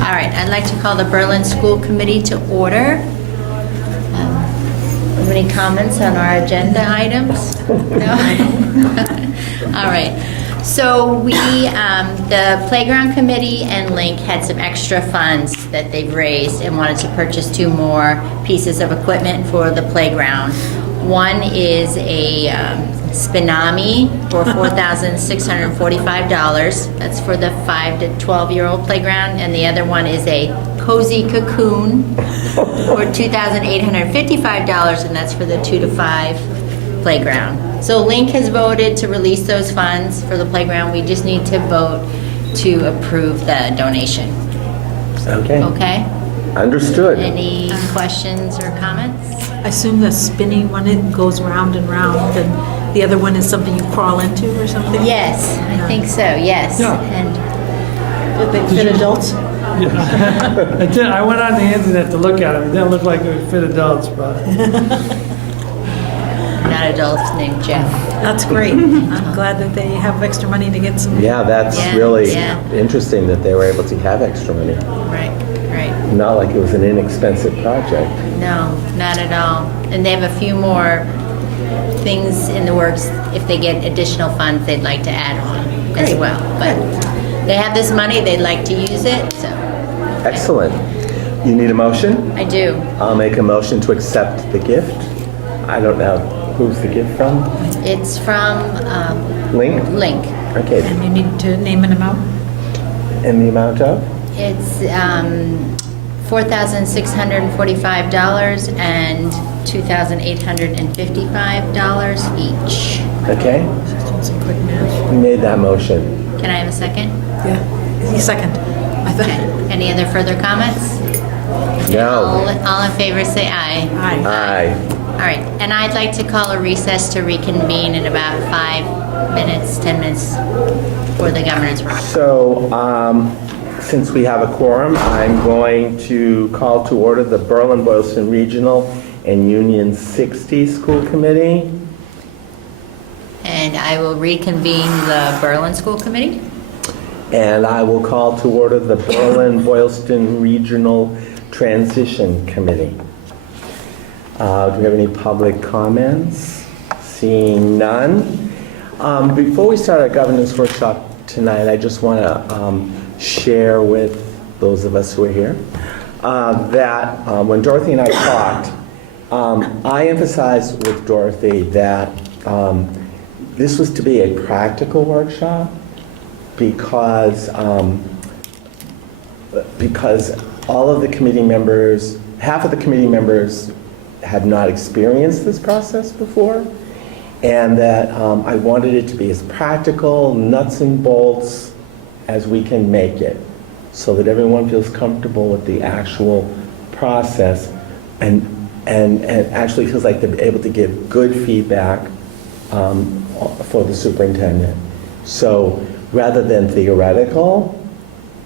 All right, I'd like to call the Berlin School Committee to order. Have any comments on our agenda items? No? All right. So we, the Playground Committee and Link had some extra funds that they've raised and wanted to purchase 2 more pieces of equipment for the playground. One is a Spinami for $4,645. That's for the 5 to 12-year-old playground. And the other one is a Cozy Cocoon for $2,855, and that's for the 2 to 5 playground. So Link has voted to release those funds for the playground. We just need to vote to approve the donation. Okay. Okay? Understood. Any questions or comments? I assume the spinning one, it goes round and round, and the other one is something you crawl into or something? Yes, I think so, yes. Yeah. And Would they fit adults? I went on the internet to look at it. It didn't look like it would fit adults, but not adults named Jeff. That's great. I'm glad that they have extra money to get some. Yeah, that's Yeah, really yeah. interesting that they were able to have extra money. Right, right. Not like it was an inexpensive project. No, not at all. And they have a few more things in the works. If they get additional funds, they'd like to add on as Great. well. But they have this money, they'd like to use it, so. Excellent. You need a motion? I do. I'll make a motion to accept the gift. I don't know. Who's the gift from? It's from Link? Link. Okay. And you need to name an amount? And the amount of? It's $4,645 and $2,855 each. Okay. Just doing some quick math. You made that motion. Can I have a second? Yeah. Second. I Okay. thought. Any other further comments? No. All in favor, say aye. Aye. Aye. All right, and I'd like to call a recess to reconvene in about 5 minutes, 10 minutes for the governance rock. So, since we have a quorum, I'm going to call to order the Berlin-Boylston Regional and Union 60 School Committee. And I will reconvene the Berlin School Committee. And I will call to order the Berlin-Boylston Regional Transition Committee. Do we have any public comments? Seeing none. Before we start our governance workshop tonight, I just want to share with those of us who are here that when Dorothy and I talked, I emphasized with Dorothy that this was to be a practical workshop because all of the committee members, half of the committee members had not experienced this process before, and that I wanted it to be as practical, nuts and bolts as we can make it, so that everyone feels comfortable with the actual process and actually feels like they're able to give good feedback for the superintendent. So rather than theoretical,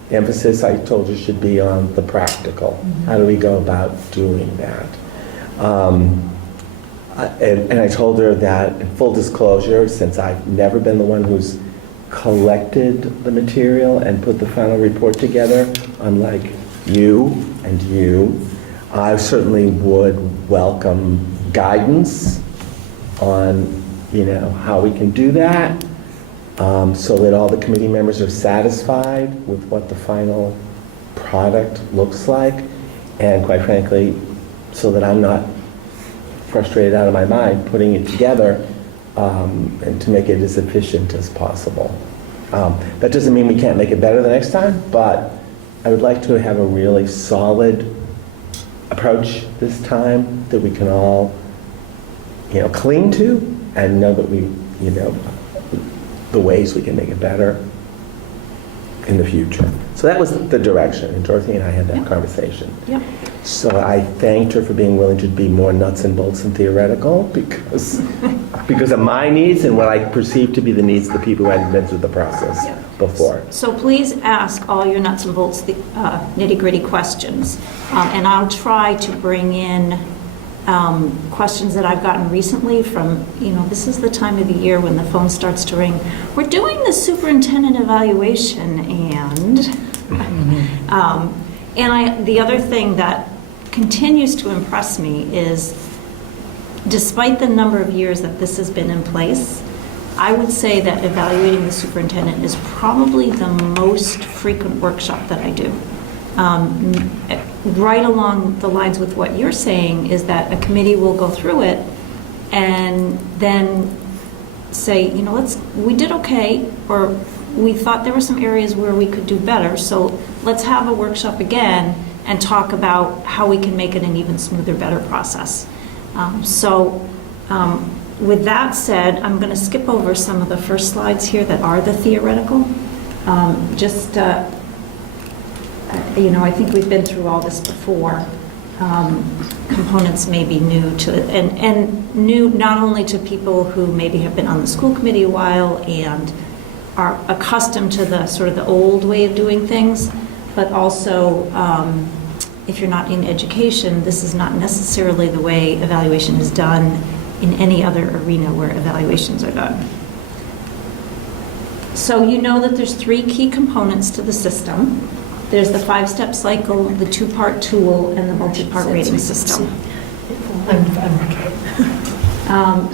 the emphasis I told you should be on the practical. How do we go about doing that? And I told her that, in full disclosure, since I've never been the one who's collected the material and put the final report together, unlike you and you, I certainly would welcome guidance on, how we can do that, so that all the committee members are satisfied with what the final product looks like, and quite frankly, so that I'm not frustrated out of my mind putting it together and to make it as efficient as possible. That doesn't mean we can't make it better the next time, but I would like to have a really solid approach this time that we can all, cling to and know that we, the ways we can make it better in the future. So that was the direction, and Dorothy and I had that conversation. Yep. So I thanked her for being willing to be more nuts and bolts and theoretical because of my needs and what I perceive to be the needs of the people who hadn't been through the process before. So please ask all your nuts and bolts, nitty-gritty questions. And I'll try to bring in questions that I've gotten recently from, this is the time of the year when the phone starts to ring. We're doing the superintendent evaluation and And the other thing that continues to impress me is, despite the number of years that this has been in place, I would say that evaluating the superintendent is probably the most frequent workshop that I do. Right along the lines with what you're saying is that a committee will go through it and then say, you know, we did okay, or we thought there were some areas where we could do better, so let's have a workshop again and talk about how we can make it an even smoother, better process. With that said, I'm going to skip over some of the first slides here that are the theoretical. You know, I think we've been through all this before. Components may be new to it, and new not only to people who maybe have been on the school committee a while and are accustomed to the sort of the old way of doing things, but also if you're not in education, this is not necessarily the way evaluation is done in any other arena where evaluations are done. So you know that there's 3 key components to the system. There's the 5-step cycle, the 2-part tool, and the multi-part rating system.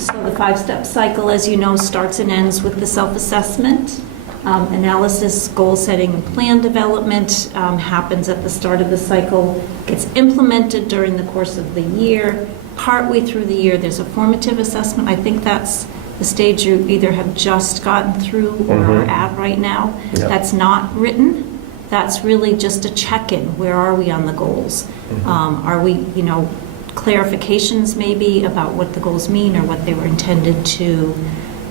So the 5-step cycle, as you know, starts and ends with the self-assessment. Analysis, goal setting, and plan development happens at the start of the cycle, gets implemented during the course of the year. Partway through the year, there's a formative assessment. I think that's the stage you either have just gotten through or are at right now. Yep. That's not written. That's really just a check-in. Where are we on the goals? Are we, you know, clarifications maybe about what the goals mean or what they were intended to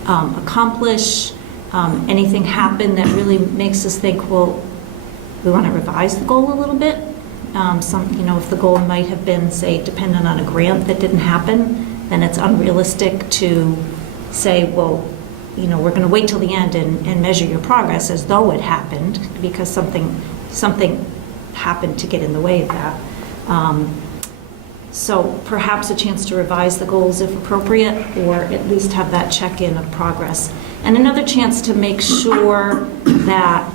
accomplish? Anything happen that really makes us think, well, we want to revise the goal a little bit? You know, if the goal might have been, say, dependent on a grant that didn't happen, then it's unrealistic to say, well, you know, we're going to wait till the end and measure your progress as though it happened, because something happened to get in the way of that. So perhaps a chance to revise the goals if appropriate, or at least have that check-in of progress. And another chance to make sure that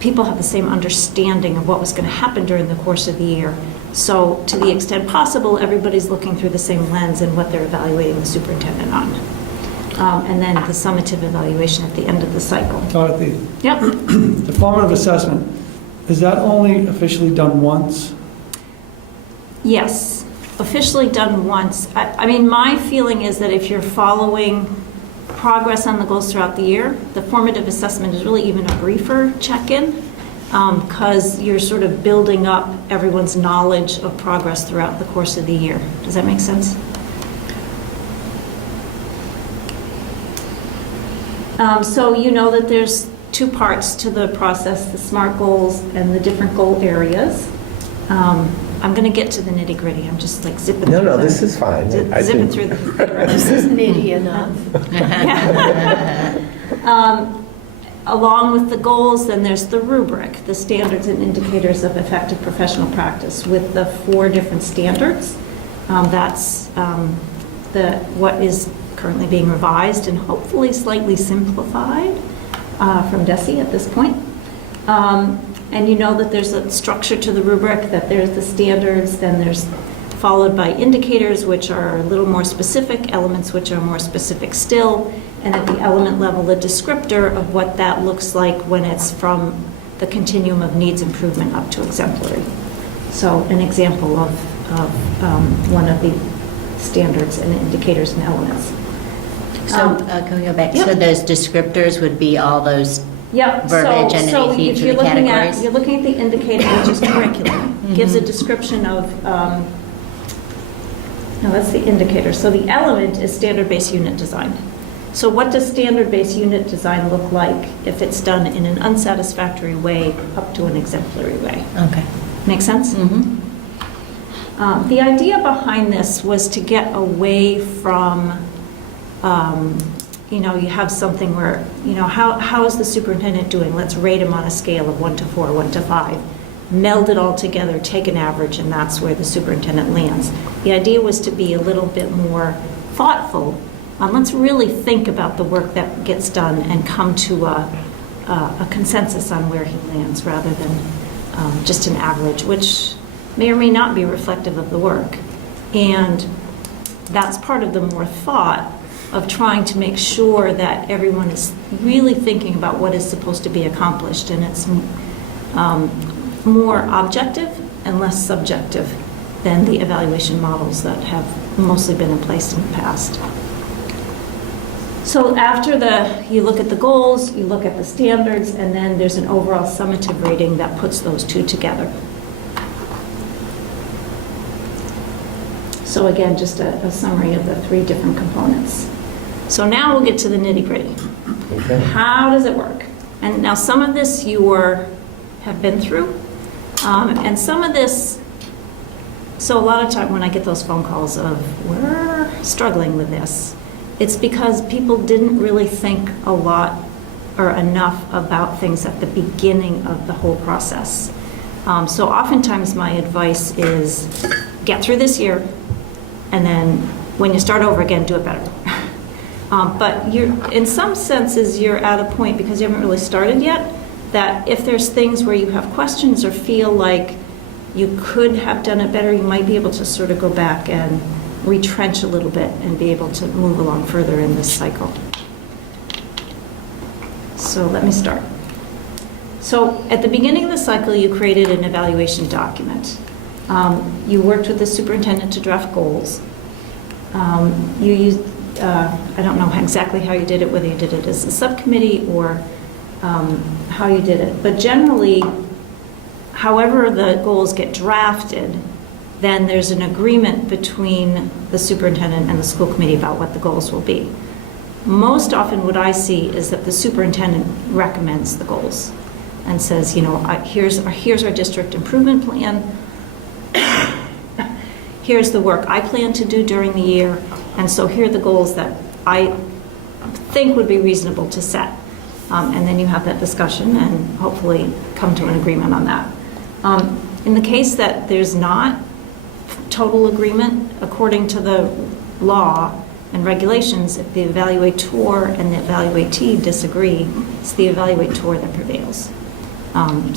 people have the same understanding of what was going to happen during the course of the year. So to the extent possible, everybody's looking through the same lens in what they're evaluating the superintendent on. And then the summative evaluation at the end of the cycle. Dorothy, Yep. the formative assessment, is that only officially done once? Yes, officially done once. I mean, my feeling is that if you're following progress on the goals throughout the year, the formative assessment is really even a briefer check-in, because you're sort of building up everyone's knowledge of progress throughout the course of the year. Does that make sense? So you know that there's 2 parts to the process, the SMART goals and the different goal areas. I'm going to get to the nitty-gritty. I'm just like zipping through No, them. this is fine. I Zipping think- through the This is nitty enough. Along with the goals, then there's the rubric, the standards and indicators of effective professional practice, with the 4 different standards. That's what is currently being revised and hopefully slightly simplified from DESE at this point. And you know that there's a structure to the rubric, that there's the standards, then there's followed by indicators, which are a little more specific, elements which are more specific still, and at the element level, a descriptor of what that looks like when it's from the continuum of needs improvement up to exemplary. So an example of one of the standards and indicators and elements. So can we go back? Yep. So those descriptors would be all those Yep. verbiage underneath each of the categories? You're looking at the indicator, which is curriculum. Gives a description of, no, that's the indicator. So the element is standard-based unit design. So what does standard-based unit design look like if it's done in an unsatisfactory way up to an exemplary way? Okay. Make sense? Mm-hmm. The idea behind this was to get away from, you know, you have something where, you know, how is the superintendent doing? Let's rate him on a scale of 1 to 4, 1 to 5. Meld it all together, take an average, and that's where the superintendent lands. The idea was to be a little bit more thoughtful. Let's really think about the work that gets done and come to a consensus on where he lands rather than just an average, which may or may not be reflective of the work. And that's part of the more thought of trying to make sure that everyone is really thinking about what is supposed to be accomplished, and it's more objective and less subjective than the evaluation models that have mostly been in place in the past. So after you look at the goals, you look at the standards, and then there's an overall summative rating that puts those two together. So again, just a summary of the three different components. So now we'll get to the nitty-gritty. Okay. How does it work? And now some of this have been through, and some of this, so a lot of time when I get those phone calls of, we're struggling with this, it's because people didn't really think a lot or enough about things at the beginning of the whole process. So oftentimes my advice is get through this year, and then when you start over again, do it better. But in some senses, you're at a point, because you haven't really started yet, that if there's things where you have questions or feel like you could have done it better, you might be able to sort of go back and retrench a little bit and be able to move along further in this cycle. So let me start. So at the beginning of the cycle, you created an evaluation document. You worked with the superintendent to draft goals. You used, I don't know exactly how you did it, whether you did it as a subcommittee or how you did it. But generally, however the goals get drafted, then there's an agreement between the superintendent and the school committee about what the goals will be. Most often what I see is that the superintendent recommends the goals and says, here's our district improvement plan. Here's the work I plan to do during the year, and so here are the goals that I think would be reasonable to set. And then you have that discussion and hopefully come to an agreement on that. In the case that there's not total agreement, according to the law and regulations, if the evaluator and the evaluatee disagree, it's the evaluator that prevails. And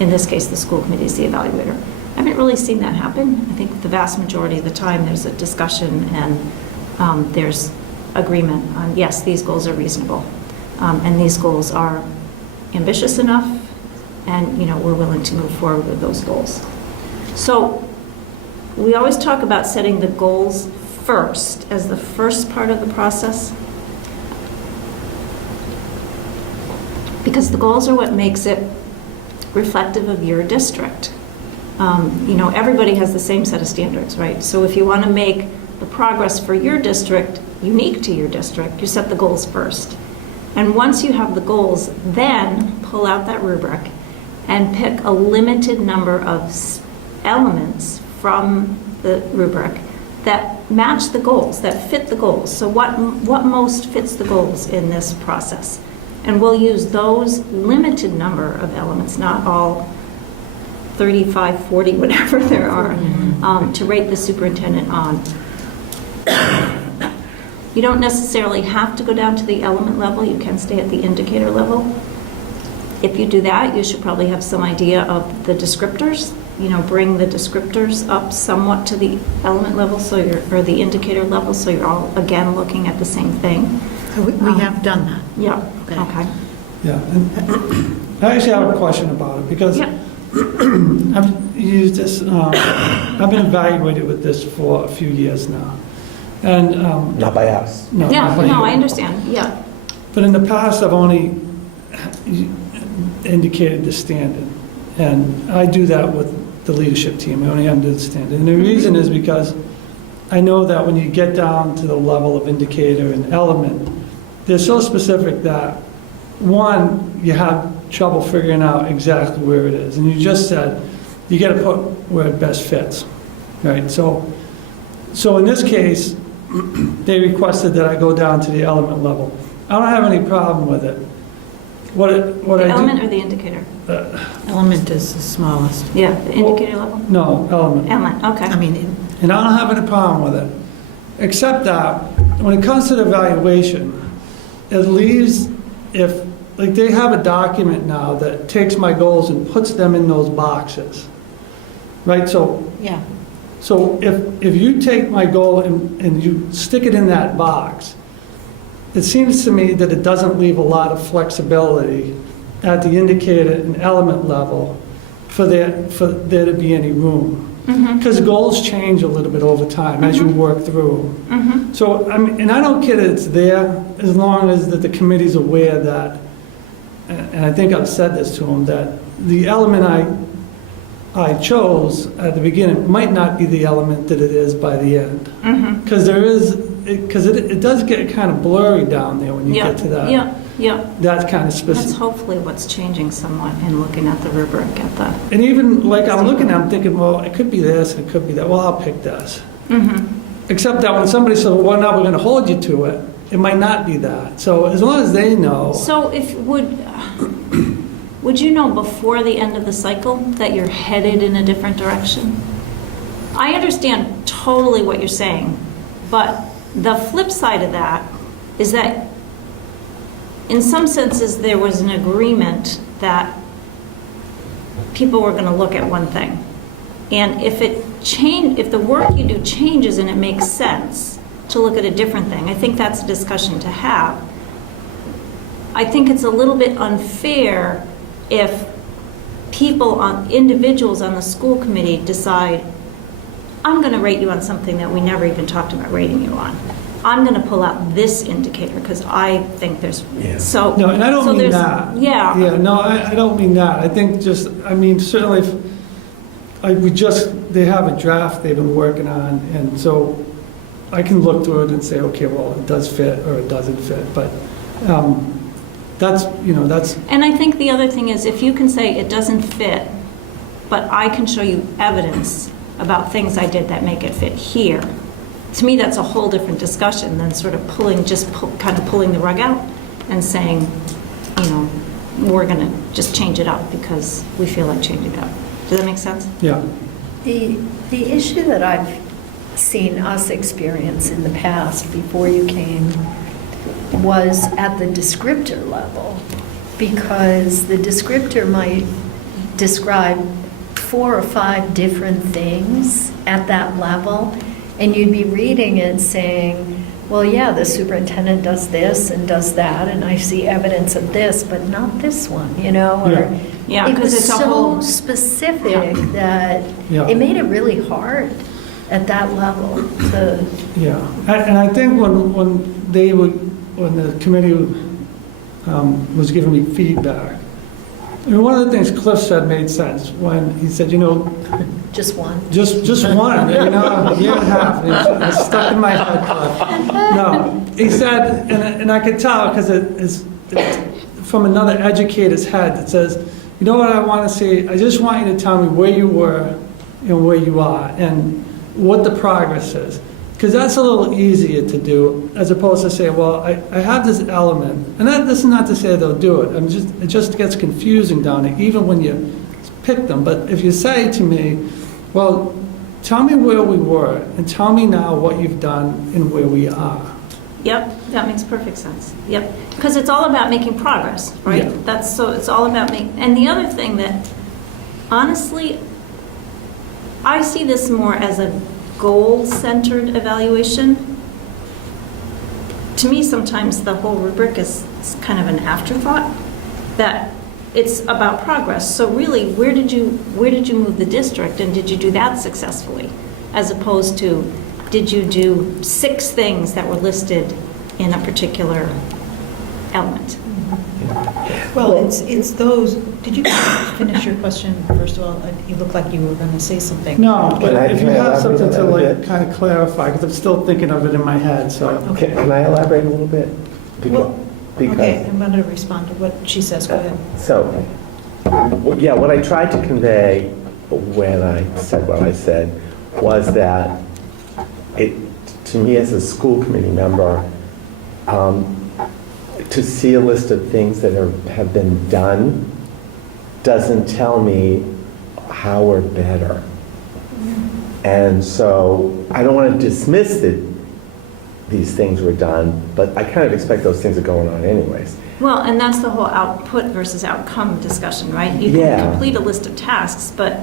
in this case, the school committee is the evaluator. I haven't really seen that happen. I think the vast majority of the time there's a discussion and there's agreement on, yes, these goals are reasonable. And these goals are ambitious enough, and we're willing to move forward with those goals. So we always talk about setting the goals first as the first part of the process, because the goals are what makes it reflective of your district. Everybody has the same set of standards, right? So if you want to make the progress for your district unique to your district, you set the goals first. And once you have the goals, then pull out that rubric and pick a limited number of elements from the rubric that match the goals, that fit the goals. So what most fits the goals in this process? And we'll use those limited number of elements, not all 35, 40, whatever there are, to rate the superintendent on. You don't necessarily have to go down to the element level. You can stay at the indicator level. If you do that, you should probably have some idea of the descriptors. Bring the descriptors up somewhat to the element level, or the indicator level, so you're all, again, looking at the same thing. We have done that. Yeah, Okay. okay. Yeah, and I actually have a question about it, because Yeah. I've used this, I've been evaluated with this for a few years now. And, Not by us. no. Yeah, not by no, you. I understand, yeah. But in the past, I've only indicated the standard. And I do that with the leadership team. I only undo the standard. And the reason is because I know that when you get down to the level of indicator and element, they're so specific that, one, you have trouble figuring out exactly where it is. And you just said, you got to put where it best fits, right? So in this case, they requested that I go down to the element level. I don't have any problem with it. What I The do... element or the indicator? Element is the smallest. Yeah, the indicator level? No, element. Element, okay. I mean, And I don't have any problem with it, except that when it comes to the evaluation, it leaves, if like they have a document now that takes my goals and puts them in those boxes, right? So Yeah. So if you take my goal and you stick it in that box, it seems to me that it doesn't leave a lot of flexibility at the indicator and element level for there to be any room. Because goals change a little bit over time as you work through. So, I mean, and I don't care that it's there as long as that the committee's aware that, and I think I've said this to them, that the element I chose at the beginning might not be the element that it is by the end. Because it does get kind of blurry down there when you Yeah, get to that. yeah. That's kind of That's specific. hopefully what's changing somewhat in looking at the rubric at the. And even like I'm looking, I'm thinking, well, it could be this, it could be that. Well, I'll pick this. Except that when somebody says, well, now we're going to hold you to it, it might not be that. So as long as they know. So would you know before the end of the cycle that you're headed in a different direction? I understand totally what you're saying, but the flip side of that is that in some senses there was an agreement that people were going to look at one thing. And if the work you do changes and it makes sense to look at a different thing, I think that's a discussion to have. I think it's a little bit unfair if individuals on the school committee decide, I'm going to rate you on something that we never even talked about rating you on. I'm going to pull out this indicator because I think there's, so. No, and I don't so mean there's- that. Yeah. Yeah, no, I don't mean that. I think just, I mean, certainly, they have a draft they've been working on, and so I can look through it and say, okay, well, it does fit or it doesn't fit, but that's. And I think the other thing is, if you can say it doesn't fit, but I can show you evidence about things I did that make it fit here, to me, that's a whole different discussion than sort of kind of pulling the rug out and saying, we're going to just change it up because we feel like changing it up. Does that make sense? Yeah. The issue that I've seen us experience in the past before you came was at the descriptor level, because the descriptor might describe 4 or 5 different things at that level, and you'd be reading it saying, well, yeah, the superintendent does this and does that, and I see evidence of this, but not this one, or Yeah, it 'cause was it's a so whole- specific that Yeah. it made it really hard at that level to. Yeah, and I think when the committee was giving me feedback, I mean, one of the things Cliff said made sense when he said, Just one. just one, a year and a half, it's stuck in my head, Cliff. No, he said, and I could tell because it's from another educator's head that says, you know what I want to see? I just want you to tell me where you were and where you are and what the progress is. Because that's a little easier to do as opposed to say, well, I have this element. And this is not to say they'll do it. It just gets confusing down there, even when you pick them. But if you say to me, well, tell me where we were and tell me now what you've done and where we are. Yep, that makes perfect sense. Yep, because it's all about making progress, right? Yeah. It's all about making. And the other thing that, honestly, I see this more as a goal-centered evaluation. To me, sometimes the whole rubric is kind of an afterthought. That it's about progress. So really, where did you move the district, and did you do that successfully, as opposed to, did you do 6 things that were listed in a particular element? Well, it's those, did you finish your question, first of all? You look like you were going to say something. No, but Can I- if you can I have elaborate something on to that a like bit? kind of clarify, because I'm still thinking of it in my head, so. Okay, can I elaborate a little bit? Well, Because Okay, I'm going to respond to what she says. Go ahead. So, yeah, what I tried to convey when I said what I said was that to me as a school committee member, to see a list of things that have been done doesn't tell me how we're better. And so I don't want to dismiss that these things were done, but I kind of expect those things are going on anyways. Well, and that's the whole output versus outcome discussion, right? You can Yeah. complete a list of tasks, but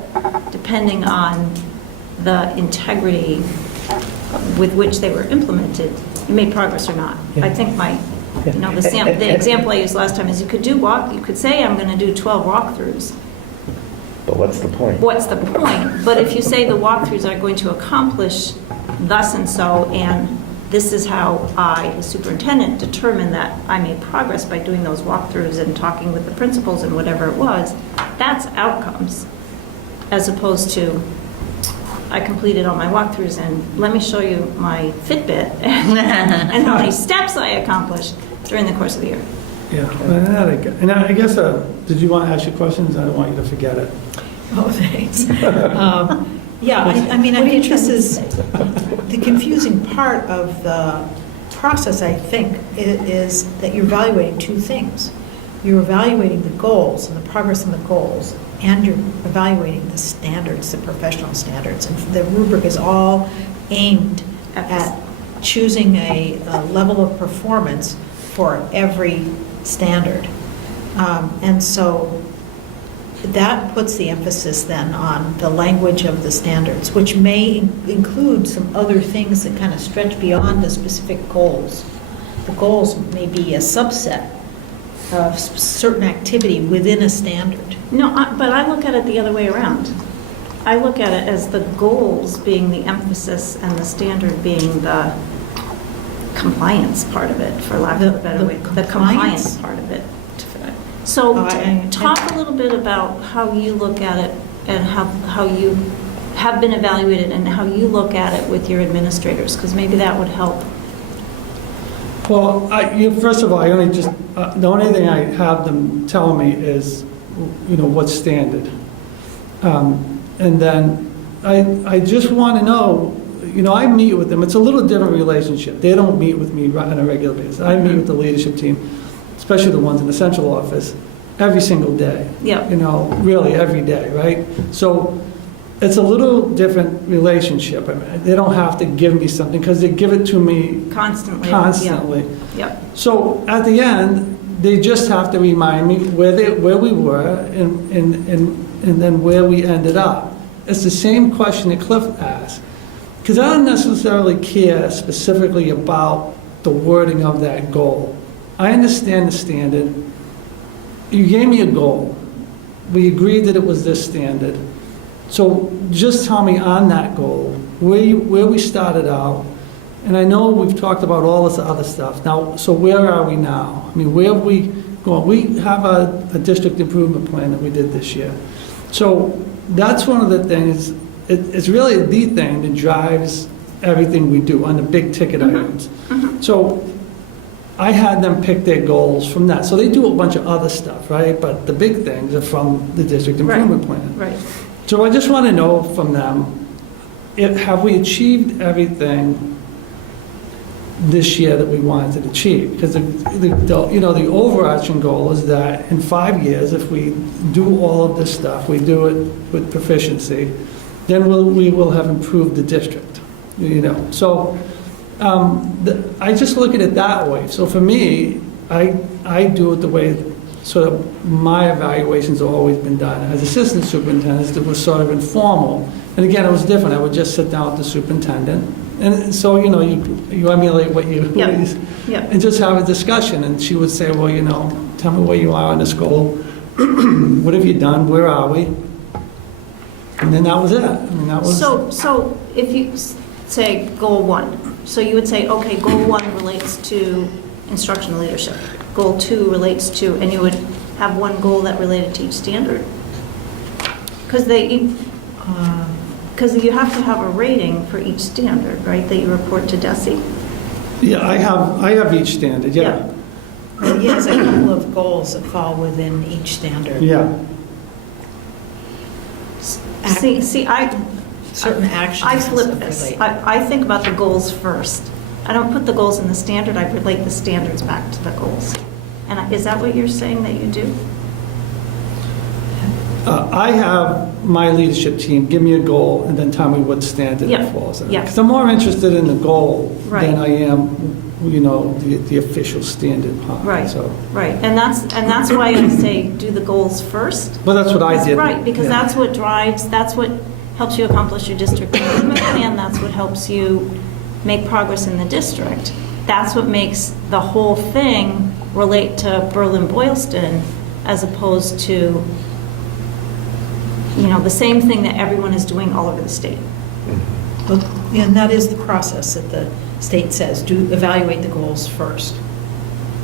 depending on the integrity with which they were implemented, you made progress or not. Yeah. I think the example I used last time is you could say, I'm going to do 12 walkthroughs. But what's the point? What's the point? But if you say the walkthroughs are going to accomplish thus and so, and this is how I, the superintendent, determined that I made progress by doing those walkthroughs and talking with the principals and whatever it was, that's outcomes, as opposed to, I completed all my walkthroughs and let me show you my Fitbit and how many steps I accomplished during the course of the year. Yeah, and I guess, did you want to ask your questions? I don't want you to forget it. Oh, thanks. Yeah, I mean, I think this is, the confusing part of the process, I think, is that you're evaluating two things. You're evaluating the goals and the progress on the goals, and you're evaluating the standards, the professional standards. And the rubric is all aimed at choosing a level of performance for every standard. And so that puts the emphasis then on the language of the standards, which may include some other things that kind of stretch beyond the specific goals. The goals may be a subset of certain activity within a standard. No, but I look at it the other way around. I look at it as the goals being the emphasis and the standard being the compliance part of it, for lack of a better way. The compliance part of it. So talk a little bit about how you look at it and how you have been evaluated and how you look at it with your administrators, because maybe that would help. Well, first of all, the only thing I have them tell me is, what's standard. And then I just want to know, I meet with them. It's a little different relationship. They don't meet with me on a regular basis. I meet with the leadership team, especially the ones in the central office, every single day. Yeah. Really every day, right? So it's a little different relationship. I mean, they don't have to give me something because they give it to me constantly. Yeah. So at the end, they just have to remind me where we were and then where we ended up. It's the same question that Cliff asked. Because I don't necessarily care specifically about the wording of that goal. I understand the standard. You gave me a goal. We agreed that it was this standard. So just tell me on that goal, where we started out. And I know we've talked about all this other stuff. Now, so where are we now? I mean, where have we gone? We have a district improvement plan that we did this year. So that's one of the things, it's really the thing that drives everything we do on the big ticket items. So I had them pick their goals from that. So they do a bunch of other stuff, right? But the big things are from the district improvement plan. Right. So I just want to know from them, have we achieved everything this year that we wanted to achieve? Because the overarching goal is that in 5 years, if we do all of this stuff, we do it with proficiency, then we will have improved the district. So I just look at it that way. So for me, I do it the way sort of my evaluations have always been done. As assistant superintendents, it was sort of informal. And again, it was different. I would just sit down with the superintendent. And so, you emulate what you and just have a discussion. And she would say, well, tell me where you are on this goal. What have you done? Where are we? And then that was it. I mean, that was... So if you say goal 1, so you would say, okay, goal 1 relates to instructional leadership. Goal 2 relates to, and you would have one goal that related to each standard? Because you have to have a rating for each standard, right, that you report to DESI? Yeah, I have each standard, yeah. Well, he has a couple of goals that fall within each standard. Yeah. See, Certain actions. I flip and this. stuff relate. I think about the goals first. I don't put the goals in the standard, I relate the standards back to the goals. And is that what you're saying that you do? I have my leadership team give me a goal and then tell me what standard Yeah, it falls in. yeah. Because I'm more interested in the goal Right. than I am the official standard part. Right, So, right. And that's why I say do the goals first. but that's what I did. Right, because Yeah. that's what helps you accomplish your district improvement plan, that's what helps you make progress in the district. That's what makes the whole thing relate to Berlin-Boylston as opposed to, the same thing that everyone is doing all over the state. Well, and that is the process that the state says, do evaluate the goals first.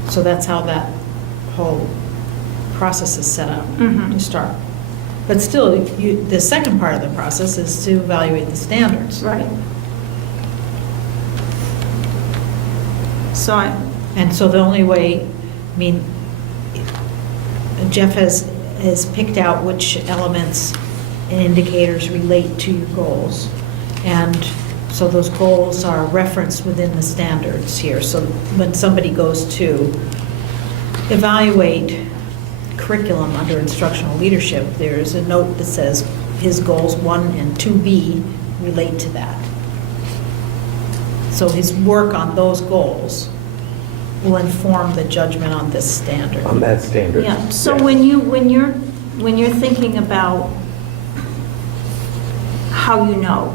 So that's how that whole process is set up Mhm. to start. But still, the second part of the process is to evaluate the standards. Right. So And so the only way, Jeff has picked out which elements and indicators relate to your goals. And so those goals are referenced within the standards here. So when somebody goes to evaluate curriculum under instructional leadership, there's a note that says his goals 1 and 2B relate to that. So his work on those goals will inform the judgment on this standard. On that standard. yeah, so Yes. when you're thinking about how you know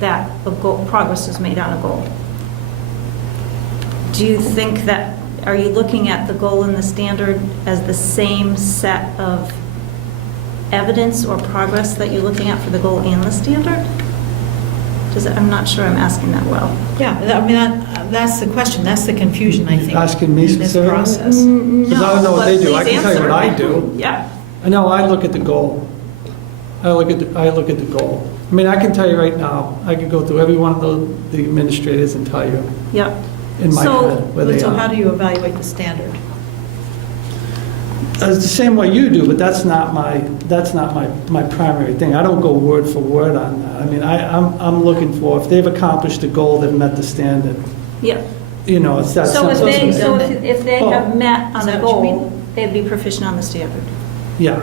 that progress is made on a goal, do you think that, are you looking at the goal and the standard as the same set of evidence or progress that you're looking at for the goal and the standard? I'm not sure I'm asking that well. Yeah, that's the question, that's the confusion, I think. Asking me in this specifically? process. Because I don't know what they do. I can tell you what I Please do. answer. Yeah, I know, I look at the goal. I look at the goal. I can tell you right now, I could go through every one of the administrators and tell you yeah. in my So- head where they So how are. do you evaluate the standard? It's the same way you do, but that's not my primary thing. I don't go word for word on that. I'm looking for, if they've accomplished a goal, they've met the standard. Yeah. It's that So simple. if they have met Is on a that what you mean? goal, they'd be proficient on the standard. Yeah.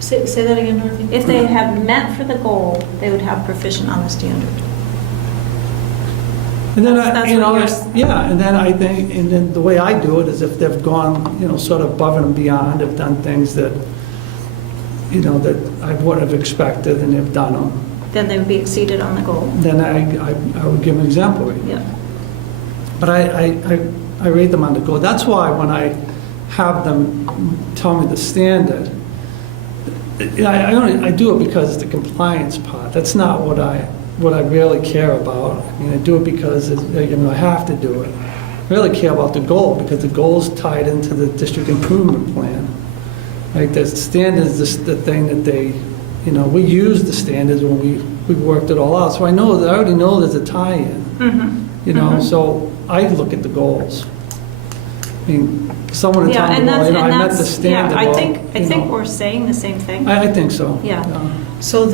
Say that again, Dorothy? If they have met for the goal, they would have proficient on the standard. And then, That's what you're- and then I think, and then the way I do it is if they've gone, sort of above and beyond, have done things that, that I would have expected and they've done them, Then they would be exceeded on the goal. then I would give them exemplary. Yeah. But I rate them on the goal. That's why when I have them tell me the standard, I do it because it's the compliance part. That's not what I really care about. I do it because I have to do it. I really care about the goal because the goal's tied into the district improvement plan. Right, the standards is the thing that they, we use the standards when we worked it all out. So I already know there's a tie-in. Mm-hmm. So I look at the goals. Someone would Yeah, tell me, and that's, well, I and met the that's, standard. yeah, Well, I think we're saying the same thing. I think so. Yeah. So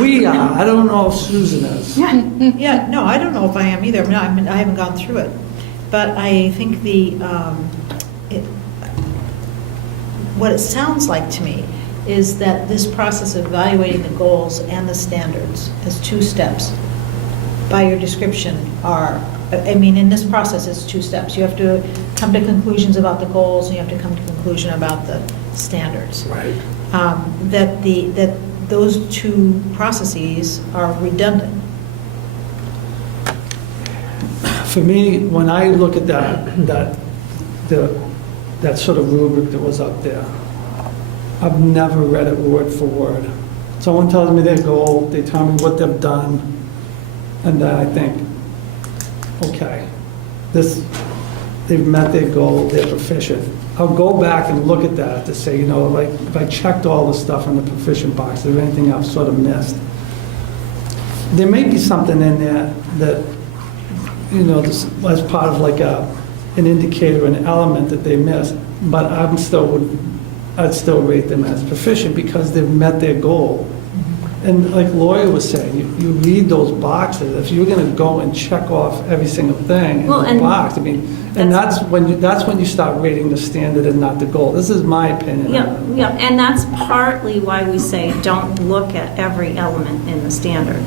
We are. I don't know if Susan is. yeah, no, I don't know if I am either. I haven't gone through it. But I think what it sounds like to me is that this process of evaluating the goals and the standards as 2 steps, by your description, in this process, it's 2 steps. You have to come to conclusions about the goals, and you have to come to conclusion about the standards. Right. That those 2 processes are redundant. For me, when I look at that sort of rubric that was up there, I've never read it word for word. Someone tells me their goal, they tell me what they've done, and then I think, okay, they've met their goal, they're proficient. I'll go back and look at that to say, if I checked all the stuff in the proficient box, is there anything I've sort of missed? There may be something in there that, as part of like an indicator, an element that they missed, but I'd still rate them as proficient because they've met their goal. And like Lawyer was saying, you read those boxes, if you're going to go and check off every single thing in Well, the and box, and that's when you start rating the standard and not the goal. This is my opinion. Yeah, and that's partly why we say don't look at every element in the standard.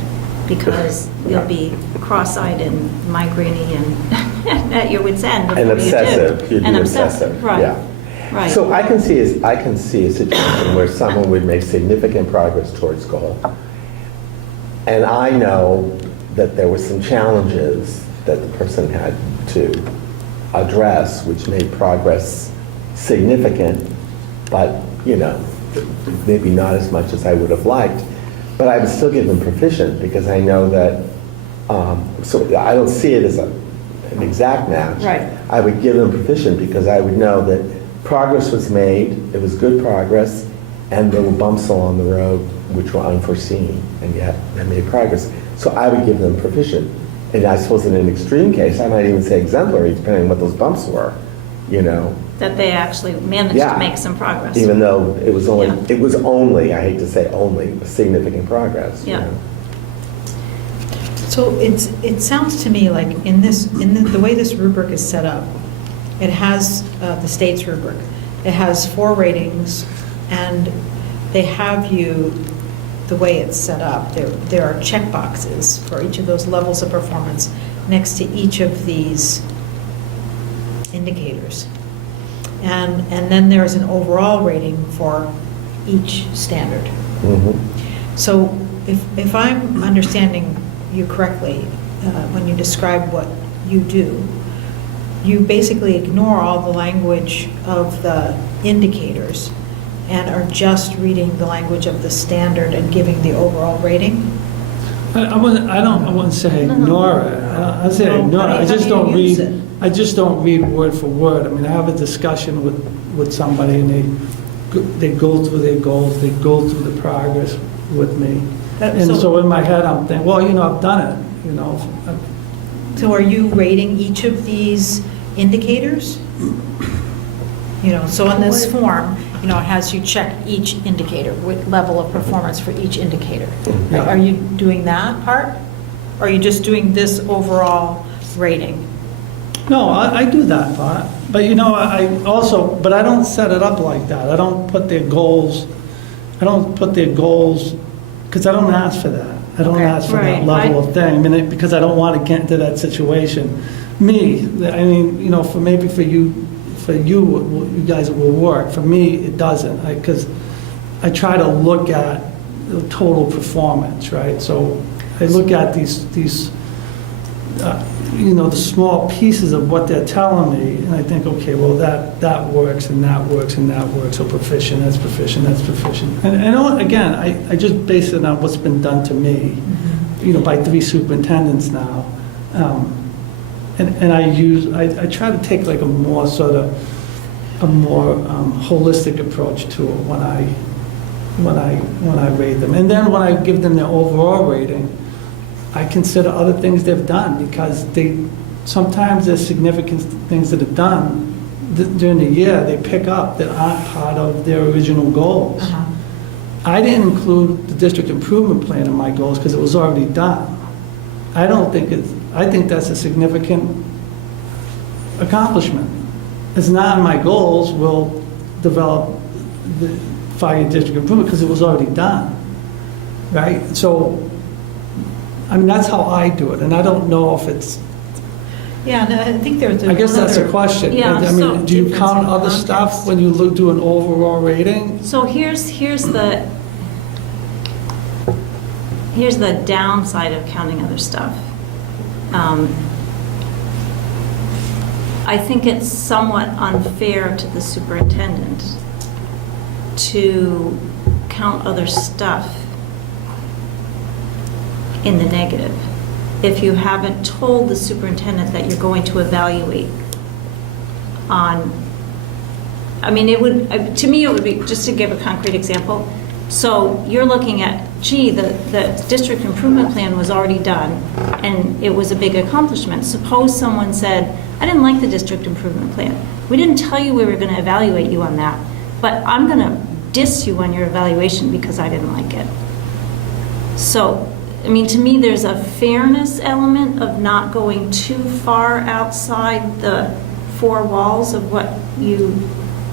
because you'll be cross-eyed and migrainy and at your wit's end before And you do. obsessive, you'd And be obsessive, right, yeah. right. So I can see a situation where someone would make significant progress towards goal. And I know that there were some challenges that the person had to address, which made progress significant, but, maybe not as much as I would have liked. But I would still give them proficient because I know that, so I don't see it as an exact match. Right. I would give them proficient because I would know that progress was made, it was good progress, and there were bumps along the road which were unforeseen, and yet they made progress. So I would give them proficient. And I suppose in an extreme case, I might even say exemplary, depending on what those bumps were, That they actually managed Yeah. to make some progress. Even though it was only, Yeah. I hate to say only, significant progress. Yeah. So it sounds to me like in the way this rubric is set up, it has the state's rubric. It has 4 ratings, and they have you, the way it's set up, there are check boxes for each of those levels of performance next to each of these indicators. And then there's an overall rating for each standard. Mhm. So if I'm understanding you correctly, when you describe what you do, you basically ignore all the language of the indicators and are just reading the language of the standard and giving the overall rating? I wouldn't say ignore it. I say Well, ignore it. how I do just you don't use read, it? I just don't read word for word. I mean, I have a discussion with somebody and they go through their goals, they go through the progress with me. And so in my head, I'm thinking, well, I've done it, So are you rating each of these indicators? So on this form, it has you check each indicator, with level of performance for each indicator. Yeah. Are you doing that part? Or are you just doing this overall rating? No, I do that part, but I also, but I don't set it up like that. I don't put their goals, because I don't ask for that. I don't Okay, ask for that right. level of thing, because I don't want to get into that situation. For you guys it will work. For me, it doesn't, because I try to look at the total performance, right? So I look at these the small pieces of what they're telling me, and I think, okay, well, that works, and that works, and that works, so proficient, that's proficient, that's proficient. And again, I just base it on what's been done to me, by 3 superintendents now. And I try to take like a more holistic approach to it when I rate them. And then when I give them their overall rating, I consider other things they've done, because sometimes there's significant things that are done during the year they pick up that aren't part of their original goals. Uh-huh. I didn't include the district improvement plan in my goals because it was already done. I think that's a significant accomplishment. It's not in my goals, we'll develop the fire district improvement because it was already done, right? So, that's how I do it, and I don't know if it's, Yeah, and I think there's I guess that's a another- question. Yeah, so Do you difference count in other context. stuff when you do an overall rating? So here's the downside of counting other stuff. I think it's somewhat unfair to the superintendent to count other stuff in the negative if you haven't told the superintendent that you're going to evaluate on, to me, it would be, just to give a concrete example, so you're looking at, the district improvement plan was already done, and it was a big accomplishment. Suppose someone said, I didn't like the district improvement plan. We didn't tell you we were going to evaluate you on that, but I'm going to diss you on your evaluation because I didn't like it. So, to me, there's a fairness element of not going too far outside the 4 walls of what you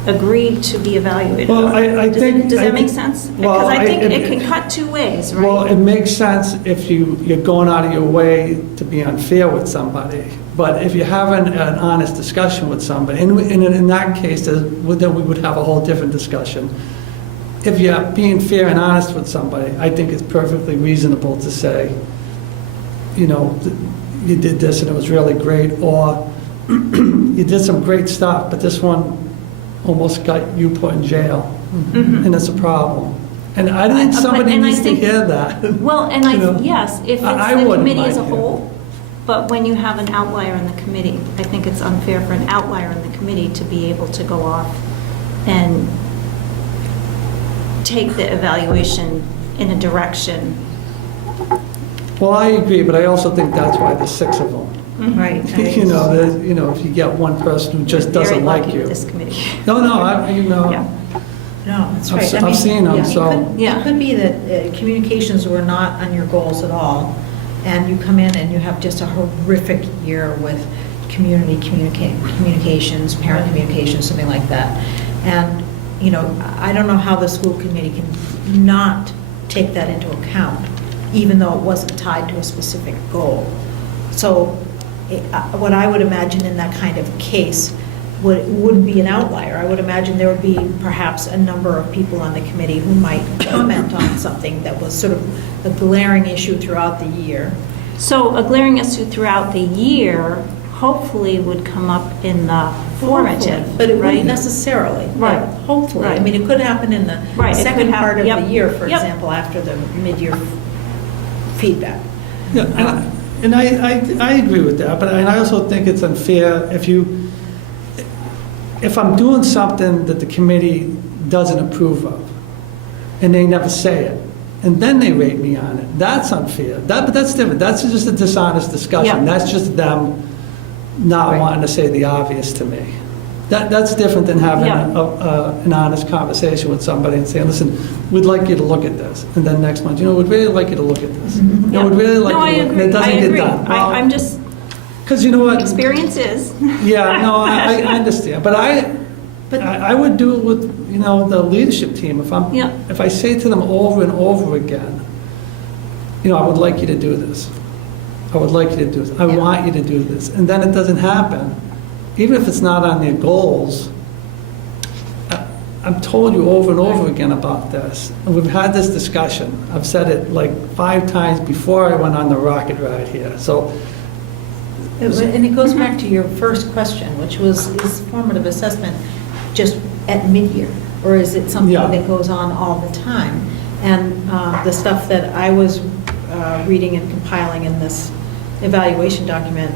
agree to be evaluated Well, on. I think- Does I that make think- sense? well, Because I I- think it- it can cut two ways, right? Well, it makes sense if you're going out of your way to be unfair with somebody. But if you're having an honest discussion with somebody, and in that case, then we would have a whole different discussion. If you're being fair and honest with somebody, I think it's perfectly reasonable to say, you know, you did this and it was really great, or you did some great stuff, but this one almost got you put in jail, and it's a problem. And I think somebody and I needs to think- hear that. Well, and You know, yes, if it's I the wouldn't committee as a mind, yeah. whole, but when you have an outlier in the committee, I think it's unfair for an outlier in the committee to be able to go off and take the evaluation in a direction. Well, I agree, but I also think that's why there's 6 of them. Right. You know, if you get one person who just Very doesn't like lucky you. with this committee. No, you know, Yeah. No, that's I've right. se- I I've mean, seen 'em, yeah, so- Yeah. It could be that communications were not on your goals at all, and you come in and you have just a horrific year with communications, parent communications, something like that. And, you know, I don't know how the school committee can not take that into account, even though it wasn't tied to a specific goal. So what I would imagine in that kind of case wouldn't be an outlier. I would imagine there would be perhaps a number of people on the committee who might comment on something that was sort of a glaring issue throughout the year. So a glaring issue throughout the year hopefully would come up in the formative, But it wouldn't right? necessarily. Right. But hopefully. I Right. mean, it could happen in the Right, it second could hap- part of yep, the year, for yep. example, after the mid-year feedback. Yeah, and I agree with that, but I also think it's unfair if I'm doing something that the committee doesn't approve of, and they never say it, and then they rate me on it, that's unfair. But that's different. That's just a dishonest discussion. Yeah. That's just them not Right. wanting to say the obvious to me. That's different than having Yeah. an honest conversation with somebody and saying, listen, we'd like you to look at this. And then next month, we'd really like you to look at this. Yeah. We'd really like No, I you to look, and agree. it doesn't I get agree. done. I'm just, Because you know what? experience is. Yeah, no, I understand, but I would do it with, the leadership team. Yeah. If I say to them over and over again, I would like you to do this. I would like you to do this. I Yeah. want you to do this. And then it doesn't happen. Even if it's not on their goals, I've told you over and over again about this. And we've had this discussion. I've said it like 5 times before I went on the rocket ride here. So, And it goes back to your first question, which was, is formative assessment just at mid-year? Or is it something Yeah. that goes on all the time? And the stuff that I was reading and compiling in this evaluation document,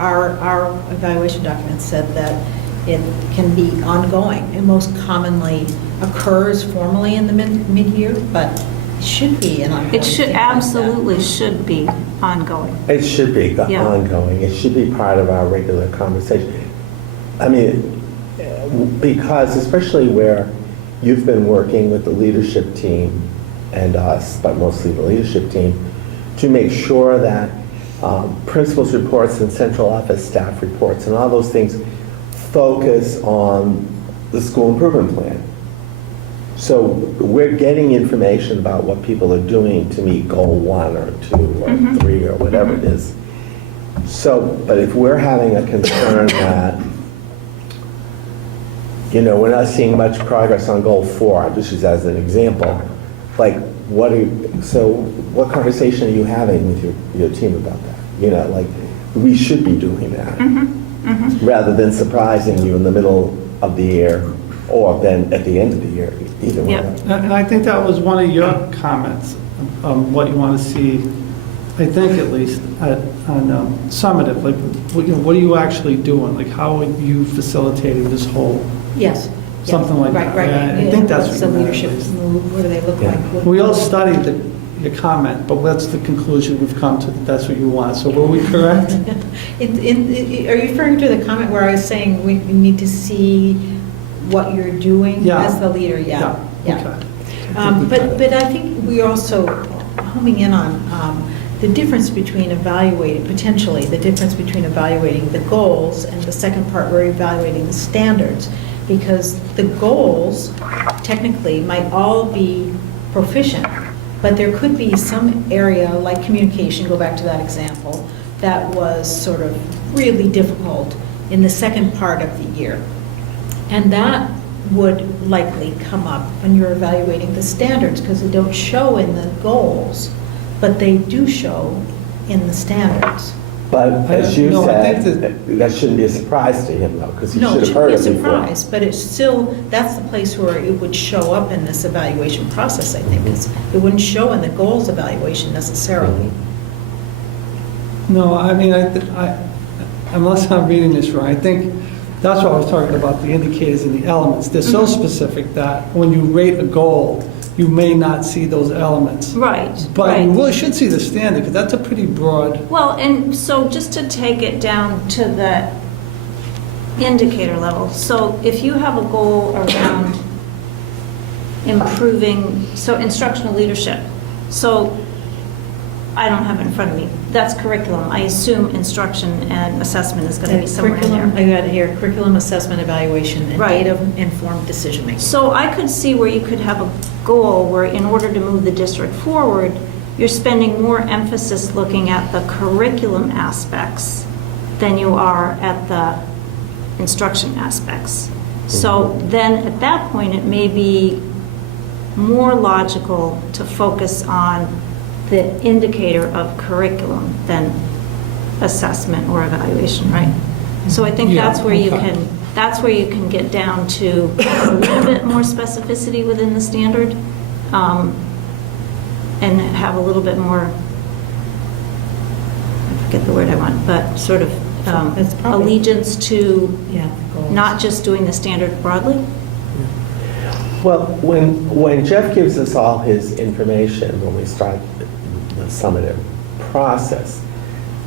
our evaluation document said that it can be ongoing. It most commonly occurs formally in the mid-year, but it should be an ongoing It should, thing like that. absolutely should be ongoing. It should be Yeah. ongoing. It should be part of our regular conversation. I mean, because especially where you've been working with the leadership team and us, but mostly the leadership team, to make sure that principals' reports and central office staff reports and all those things focus on the school improvement plan. So we're getting information about what people are doing to meet goal 1 or 2 or 3 or whatever it is. So, but if we're having a concern that, we're not seeing much progress on goal 4, just as an example, like, what conversation are you having with your team about that? Like, we should be doing that, rather than surprising you in the middle of the year, or then at the end of the year, either way. Yeah. and I think that was one of your comments on what you want to see, I think at least, on summative, like, what are you actually doing? Like, how are you facilitating this whole, Yes. yeah. Something like Right, that. right. Yeah, I think that's What's the what you meant, leadership at least. move? What do they look Yeah. like? we all studied your comment, but that's the conclusion we've come to, that that's what you want. So were we correct? Are you referring to the comment where I was saying we need to see what you're doing Yeah. as the leader? Yeah. Yeah. Okay. But I think we're also homing in on the difference between potentially the difference between evaluating the goals and the second part, we're evaluating the standards. because the goals technically might all be proficient, but there could be some area like communication, go back to that example, that was sort of really difficult in the second part of the year. And that would likely come up when you're evaluating the standards, because they don't show in the goals, but they do show in the standards. But as you No, I think said, that shouldn't be a surprise to him though, because he No, should it have heard shouldn't it be a before. surprise, but it's still, that's the place where it would show up in this evaluation process, I think. It wouldn't show in the goals evaluation necessarily. No, I mean, unless I'm reading this wrong, I think that's what I was talking about, the indicators and the elements. They're so specific that when you rate a goal, you may not see those elements. Right, But you right. really should see the standard, because that's a pretty broad, Well, and so just to take it down to the indicator level, so if you have a goal around improving, so instructional leadership, so I don't have it in front of me, that's curriculum. I assume instruction and assessment is going to be somewhere in Curriculum, there. I got it here, curriculum assessment evaluation and Right. data-informed decision-making. So I could see where you could have a goal where in order to move the district forward, you're spending more emphasis looking at the curriculum aspects than you are at the instruction aspects. So then at that point, it may be more logical to focus on the indicator of curriculum than assessment or evaluation, right? So I think Yeah, that's where you okay. can get down to a little bit more specificity within the standard, and have a little bit more, I forget the word I want, but sort of That's probably- allegiance to Yeah, goals. not just doing the standard broadly. Well, when Jeff gives us all his information, when we start the summative process,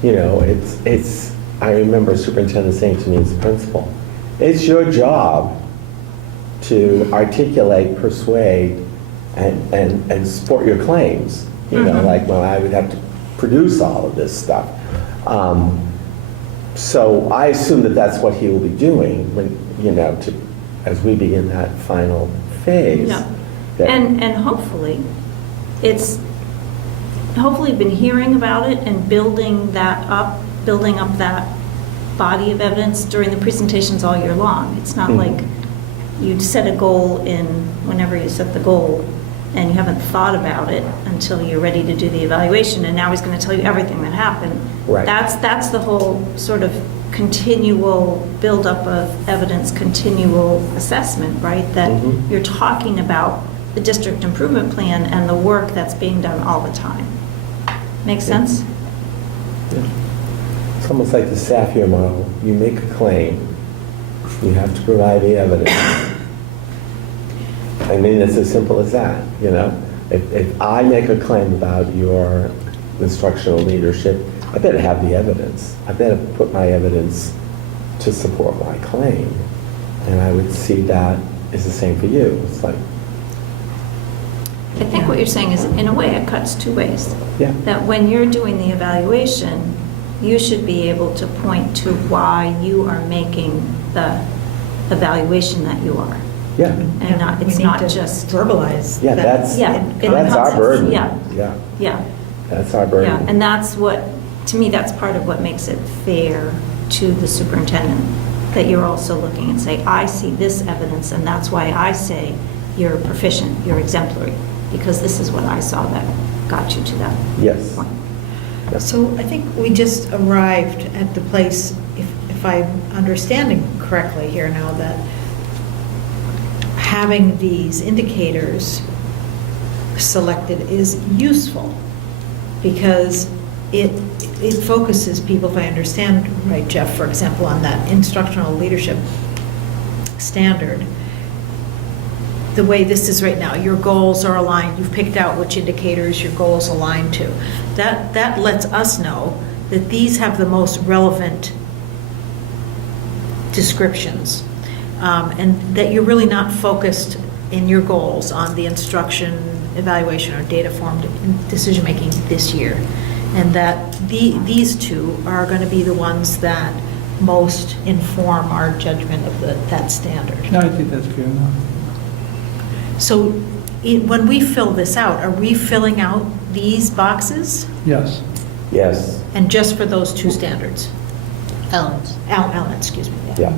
you know, it's, I remember superintendent saying to me as a principal, it's your job to articulate, persuade, and support your claims. You know, like, well, I would have to produce all of this stuff. So I assume that that's what he will be doing when, you know, as we begin that final phase. Yeah. That- And hopefully, hopefully been hearing about it and building up that body of evidence during the presentations all year long. It's not Mhm. like you'd set a goal in whenever you set the goal and you haven't thought about it until you're ready to do the evaluation, and now he's going to tell you everything that happened. Right. That's the whole sort of continual buildup of evidence, continual assessment, right? That Mhm. you're talking about the district improvement plan and the work that's being done all the time. Make sense? It's almost like the Sapphire model. You make a claim, you have to provide the evidence. I mean, it's as simple as that, you know? If I make a claim about your instructional leadership, I better have the evidence. I better put my evidence to support my claim. And I would see that as the same for you. It's like, I think what you're saying is, in a way, it cuts two ways. yeah, That when you're doing the evaluation, you should be able to point to why you are making the evaluation that you are. yeah, And not, it's We not need to just, verbalize. yeah, that that's, Yeah, in that's our concepts, burden. yeah. Yeah, yeah, that's our burden. yeah. And that's what, to me, that's part of what makes it fair to the superintendent, that you're also looking and say, I see this evidence, and that's why I say you're proficient, you're exemplary, because this is what I saw that got you to that Yes. point. So I think we just arrived at the place, if I'm understanding correctly here now, that having these indicators selected is useful because it focuses people, if I understand right, Jeff, for example, on that instructional leadership standard. The way this is right now, your goals are aligned, you've picked out which indicators your goals align to. That lets us know that these have the most relevant descriptions, and that you're really not focused in your goals on the instruction, evaluation, or data-formed decision-making this year. And that these two are going to be the ones that most inform our judgment of that standard. No, I think that's fair enough. So when we fill this out, are we filling out these boxes? Yes. Yes, And just for those two standards? Elements, Excuse me. yeah,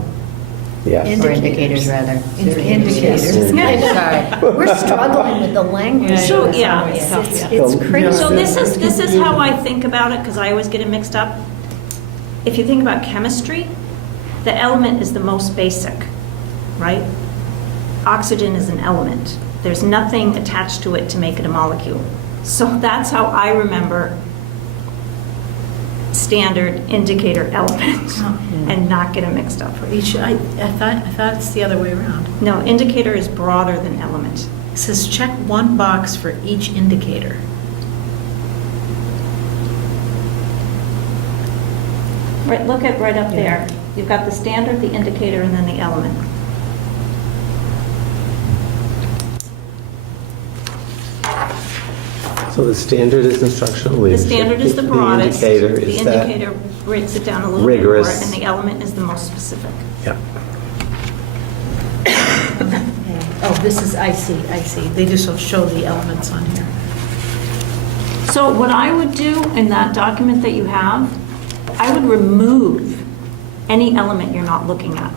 yes. or indicators, rather. Indicators. Sorry. We're struggling with the language. So, yeah. It's crazy. So this is how I think about it, because I always get it mixed up. If you think about chemistry, the element is the most basic, right? Oxygen is an element. There's nothing attached to it to make it a molecule. So that's how I remember standard, indicator, element, and not get them mixed up. I thought it's the other way around. No, indicator is broader than element. It says check one box for each indicator. Right, look at right up there. You've got the standard, the indicator, and then the element. So the standard is instructional The leadership. standard is the broadest. The indicator is The that. indicator breaks it down a little bit more, rigorous. and the element is the most specific. Yeah. Oh, this is, I see. They just will show the elements on here. So what I would do in that document that you have, I would remove any element you're not looking at.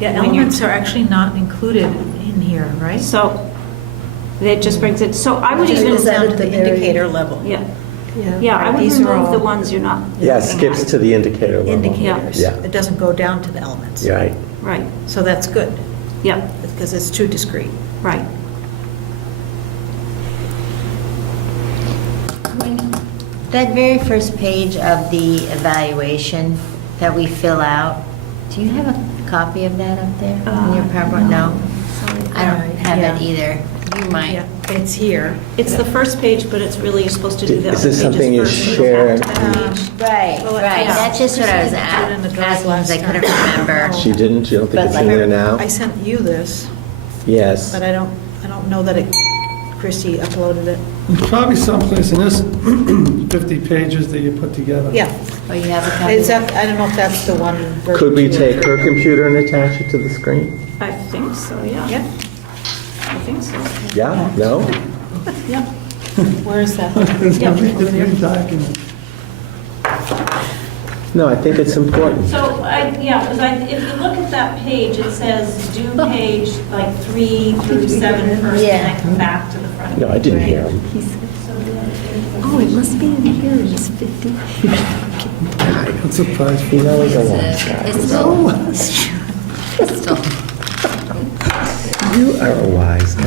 Yeah, When you're- elements are actually not included in here, right? So that just brings it, so I would Just even, is that Down at to the the very- indicator level. yeah, I would These are remove all the ones you're not Yeah, it looking skips at. to the indicator level. Indicators. Yeah. It doesn't go down to the elements. You're right. Right, So that's good, yep, because it's too discrete. right. That very first page of the evaluation that we fill out, do you have a copy of that up there in your PowerPoint? No? I don't have it either. You might. Yeah, it's here. It's the first page, but it's really, you're supposed to do the Is other this pages something you first and go share? back to that page. Right, Well, right. yeah. That's just what I was Chrissy did it in the drive asking, because I last couldn't time. remember. She didn't? You don't think But it's in like- there now? I sent you this, Yes. but I don't know that Chrissy uploaded it. There's probably someplace in this 50 pages that you put together. Yeah. Oh, you have a copy? Is that, I don't know if that's the one. Could we version. take her computer and attach it to the screen? I think so, yeah. Yeah, I think so. Yeah? No? yeah. Where is that? It's Yeah. a big document. No, I think it's important. So, if you look at that page, it says do page like 3 through 7 first, Yeah. and then come back to the front. No, I didn't hear him. Oh, it must be in here, it's 50. I'm surprised. You know he's a wise guy. It's still, You are a wise guy.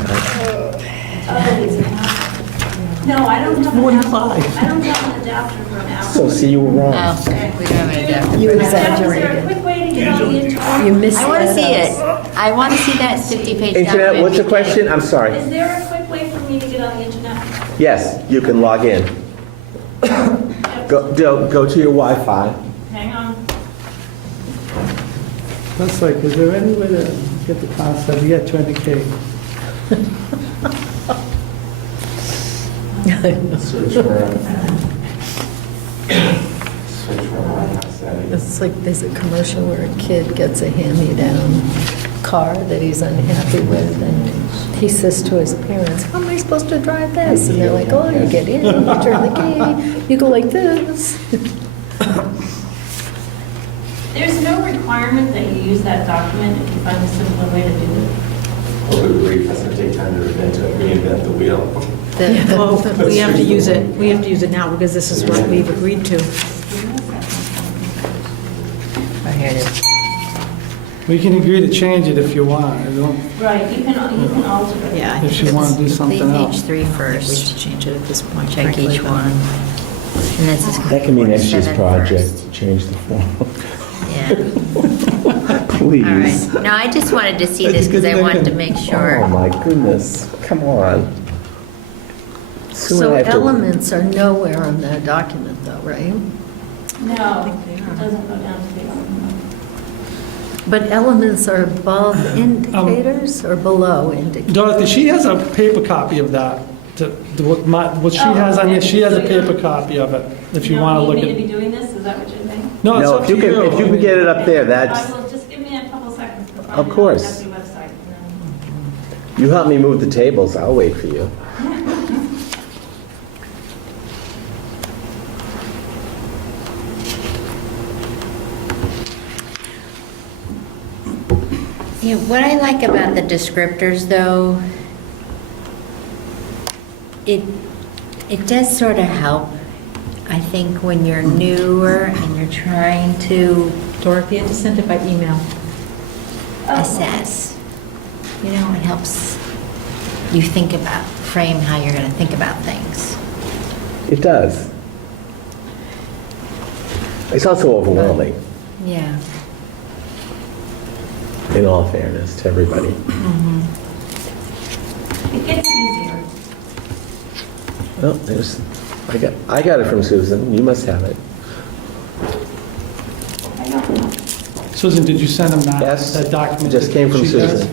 No, I don't have an 45. adapter. I don't have an adapter for an Apple. So see, you were wrong. oh, we don't have an adapter. You Is there a exaggerated. quick way to get on the internet? You missed I want to that see out. it. I want to see that 50-page document. Internet, what's the question? I'm Is sorry. there a quick way for me to get on the internet? Yes, you can log in. Go to your Wi-Fi. Hang on. That's like, is there any way to get the concept, you got to indicate? It's like there's a commercial where a kid gets a hand-me-down car that he's unhappy with, and he says to his parents, how am I supposed to drive this? And they're like, oh, you get in, you turn the key, you go like this. There's no requirement that you use that document if you find a simpler way to do it. It's going to take time to reinvent the wheel. Well, we have to use it, now because this is what we've agreed to. Oh, here it is. We can agree to change it if you want. I don't, Right, you can alter it. Yeah, I if think you want to do Complete something page else. 3 we first. should change it at this point. Check frankly, each but- one. And this is. That can be next year's 47 project, first. change the form. Yeah. Please. All right. No, I just wanted to see this because I wanted to make Oh, sure. my goodness, come on. Soon So I have to- elements are nowhere on that document though, right? No, it doesn't go down to the element. But elements are above indicators or below indicators? Dorothy, she has a paper copy of that. What she has on this, she has a paper copy of it, if you want to look You don't need me to at. be doing this, is that what you're saying? No, it's No, up if to you can, you. if you can get it up there, I that's, will, just give me a couple seconds to find Of it on course. the website. and you help me move the tables, I'll wait for you. Yeah, what I like about the descriptors, though, it does sort of help, I think, when you're newer and you're trying to Dorothy had to send it by email. assess. You know, it helps you think about, frame how you're going to think about things. It does. It's also overwhelming, Yeah. in all fairness to everybody. It gets easier. Well, there's, I got it from Susan, you must have it. I don't know. Susan, did you send them Yes, that document? just came from that she has? Susan.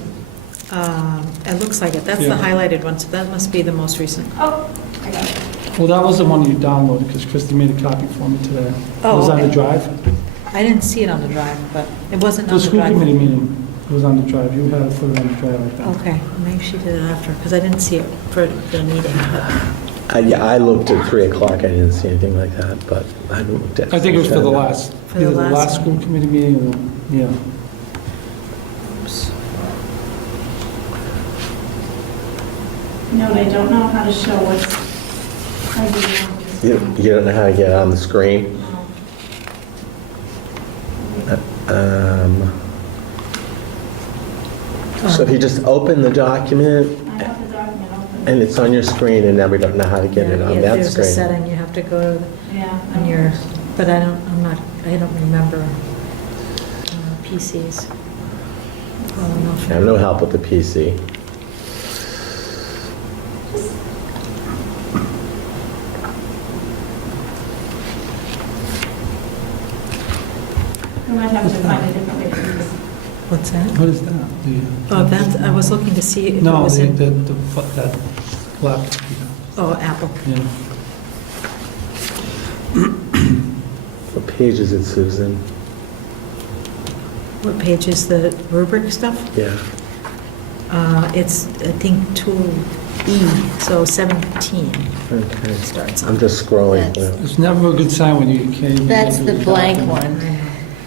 It looks like it. That's the Yeah. highlighted one, so that must be the most recent. Oh, I got it. Well, that was the one you downloaded, because Christie made a copy for me today. It Oh, was on the okay. drive. I didn't see it on the drive, but it wasn't The on the school committee drive. meeting was on the drive. You had it put it on the drive, I think. Okay, maybe she did it after, because I didn't see it for the meeting. Yeah, I looked at 3 o'clock, I didn't see anything like that, but I haven't looked at. I think it was for the last, For the either the last last school one. committee meeting or, yeah. No, I don't know how to show what's. I do know. You don't know how to get it on the screen? So if you just open the document, I have the document open. and it's on your screen, and now we don't know how to get it on Yeah, that There's a screen. setting, you have to go Yeah. on your, but I don't remember PCs. Well enough. I have no help with the PC. We might have to find a different way to do this. What's that? What is that? Oh, that, I was looking to see if it No, was in, that laptop. oh, Apple. Yeah. What page is it, Susan? What page is the rubric stuff? Yeah. It's, I think, tool E, so 17 Okay. starts I'm on. just scrolling That's- through. It's never a good sign when you can't even. That's get the to blank document. one.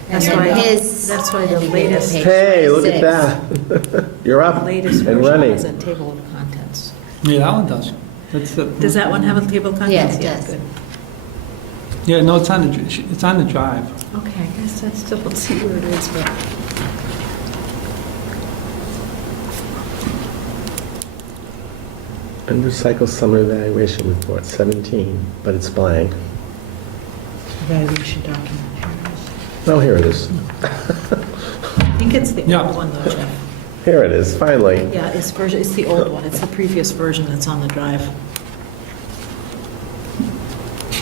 That's And why, then his. that's why the I think latest, page Hey, look at 26. that. You're up latest and version running. is a table of contents. Yeah, that one does. That's the. Does that one have a table of contents? Yes, it does. Good. Yeah, no, it's on the drive. Okay, I guess I still don't see where it is, but. And recycle summer evaluation report, 17, but it's blank. Evaluation document. Here it is. Oh, here it is. I think it's the Yeah. old one though, Jeff. Here it is, finally. Yeah, it's the old one. It's the previous version that's on the drive.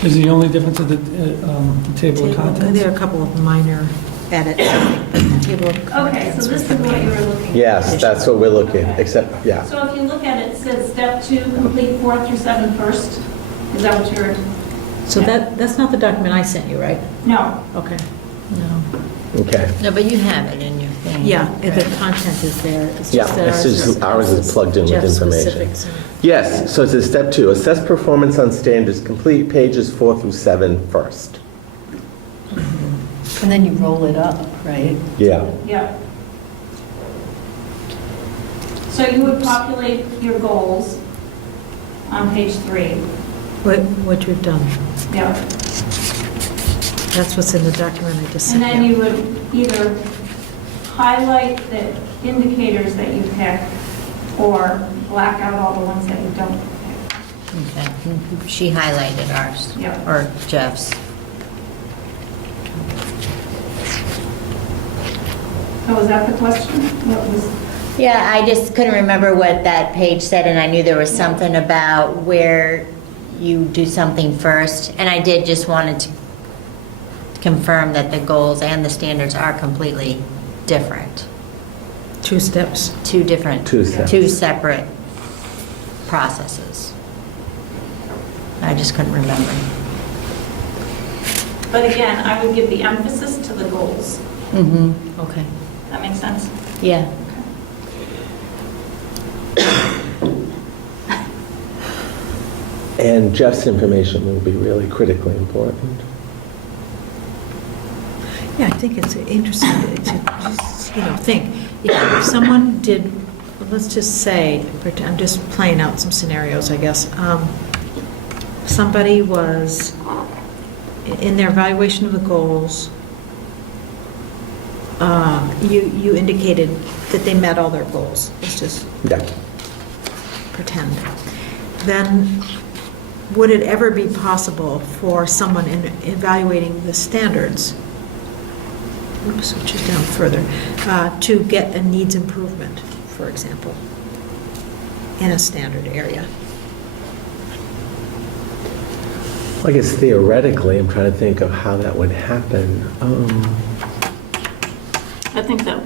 Is the only difference of the table of contents? There are a couple of minor edits, I think, but the table of Okay, contents so this was is the what you main. were looking at. Yes, that's what we're looking, except, yeah. So if you look at it, it says step 2, complete 4 through 7 first. Is that what you're? So that's not the document I sent you, right? No. Okay. No. Okay. No, but you have it in your thing. Yeah, the right? content is there. It's Yeah, just that it's just ours is plugged in with Jeff's information. specifics. Yes, so it says step 2, assess performance on standards, complete pages 4 through 7 first. And then you roll it up, right? Yeah. Yeah. So you would populate your goals on page 3. What you've done. Yeah. That's what's in the document I just And sent then you. you would either highlight the indicators that you pick or black out all the ones that you don't pick. Okay. She highlighted ours. Yeah. Or Jeff's. So was that the question? What was? Yeah, I just couldn't remember what that page said, and I knew there was something about where you do something first. And I did just wanted to confirm that the goals and the standards are completely different. 2 steps. Two different, Two steps. two separate processes. I just couldn't remember. But again, I would give the emphasis to the goals. Mm-hmm, okay, That makes sense? yeah. And Jeff's information will be really critically important. Yeah, I think it's interesting to just, think. If someone did, let's just say, I'm just playing out some scenarios, I guess. Somebody was, in their evaluation of the goals, you indicated that they met all their goals. Let's just Yeah. pretend. Then, would it ever be possible for someone in evaluating the standards, oops, which is down further, to get a needs improvement, for example, in a standard area? I guess theoretically, I'm trying to think of how that would happen. I think that,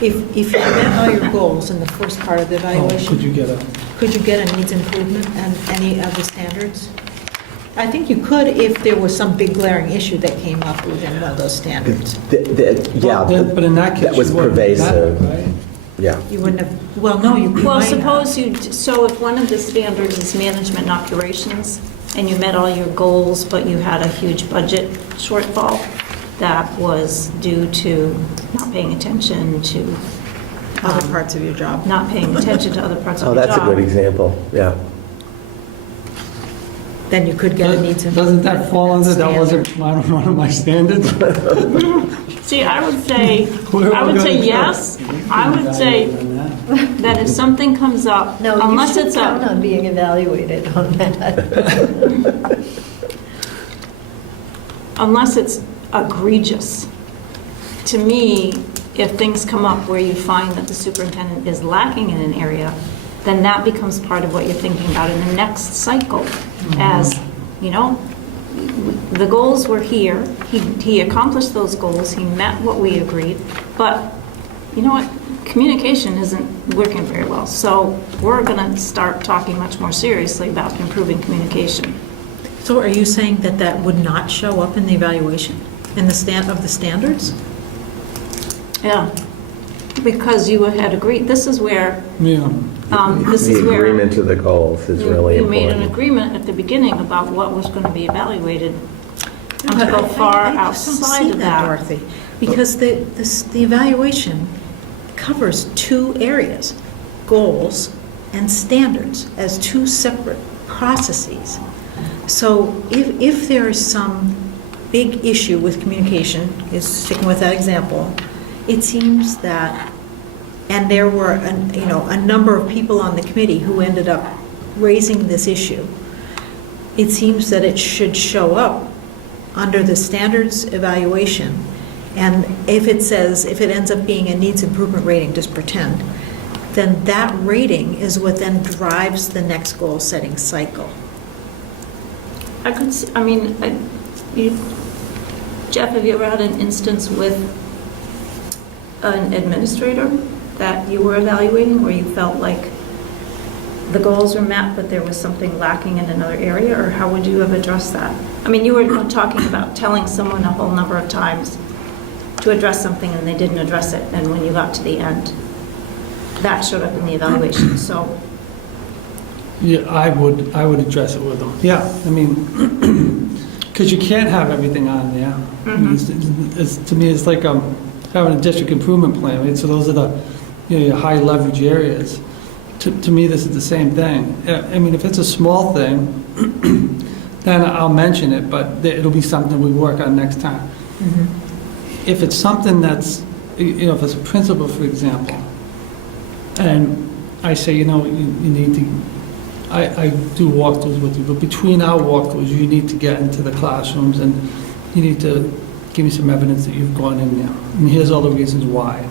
If you met all your goals in the first part of the evaluation, Could you get a, could you get a needs improvement on any of the standards? I think you could if there was some big glaring issue that came up within one of those standards. Yeah, but in that case. that was you wouldn't have met it, pervasive. right? Yeah. You wouldn't have, well, no, you might well, have. suppose you, so if one of the standards is management and operations, and you met all your goals, but you had a huge budget shortfall, that was due to not paying attention to, Other parts of your job. not paying attention to other parts of Oh, your job. that's a good example, yeah. Then you could get a needs improvement. Doesn't that fall under, that standard. wasn't one of my standards? See, I would say, Where I are we would say gonna yes. I would say that if something comes up, No, you unless should it's count a, on being evaluated on that. unless it's egregious. To me, if things come up where you find that the superintendent is lacking in an area, then that becomes part of what you're thinking about in the next cycle. As, the goals were here, he accomplished those goals, he met what we agreed, but you know what? Communication isn't working very well. So we're going to start talking much more seriously about improving communication. So are you saying that that would not show up in the evaluation, in the standards? Yeah, because you had agreed, this is where, Yeah. this The is where agreement to the goals is really you made an important. agreement at the beginning about what was going to be evaluated. And to go far I just don't outside see of that, that. Dorothy, because the evaluation covers two areas, goals and standards, as two separate processes. So if there is some big issue with communication, is sticking with that example, it seems that, and there were a number of people on the committee who ended up raising this issue, it seems that it should show up under the standards evaluation. And if it ends up being a needs improvement rating, just pretend, then that rating is what then drives the next goal setting cycle. I could, Jeff, have you ever had an instance with an administrator that you were evaluating where you felt like the goals were met, but there was something lacking in another area, or how would you have addressed that? I mean, you were talking about telling someone a whole number of times to address something and they didn't address it, and when you got to the end, that showed up in the evaluation, so. Yeah, I would address it with them. Yeah, I mean, because you can't have everything on there. I mean, to me, it's like having a district improvement plan, right? So those are the, your high leverage areas. To me, this is the same thing. I mean, if it's a small thing, then I'll mention it, but it'll be something we work on next time. If it's something that's, if it's a principal, for example, and I say, you need to, I do walkthroughs with you, but between our walkthroughs, you need to get into the classrooms and you need to give me some evidence that you've gone in there. And here's all the reasons why.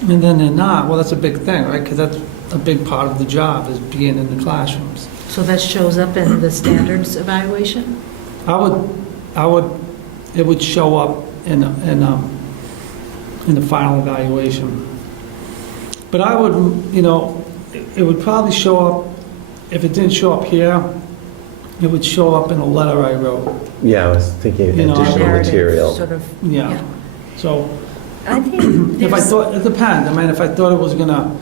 And then they're not, well, that's a big thing, right? Because that's a big part of the job is being in the classrooms. So that shows up in the standards evaluation? It would show up in the final evaluation. But I would, it would probably show up, if it didn't show up here, it would show up in a letter I wrote. Yeah, I was thinking You know, additional Narrative, material. Sort of, Yeah. So I think if I there's, thought, it depends. I mean, if I thought it was gonna,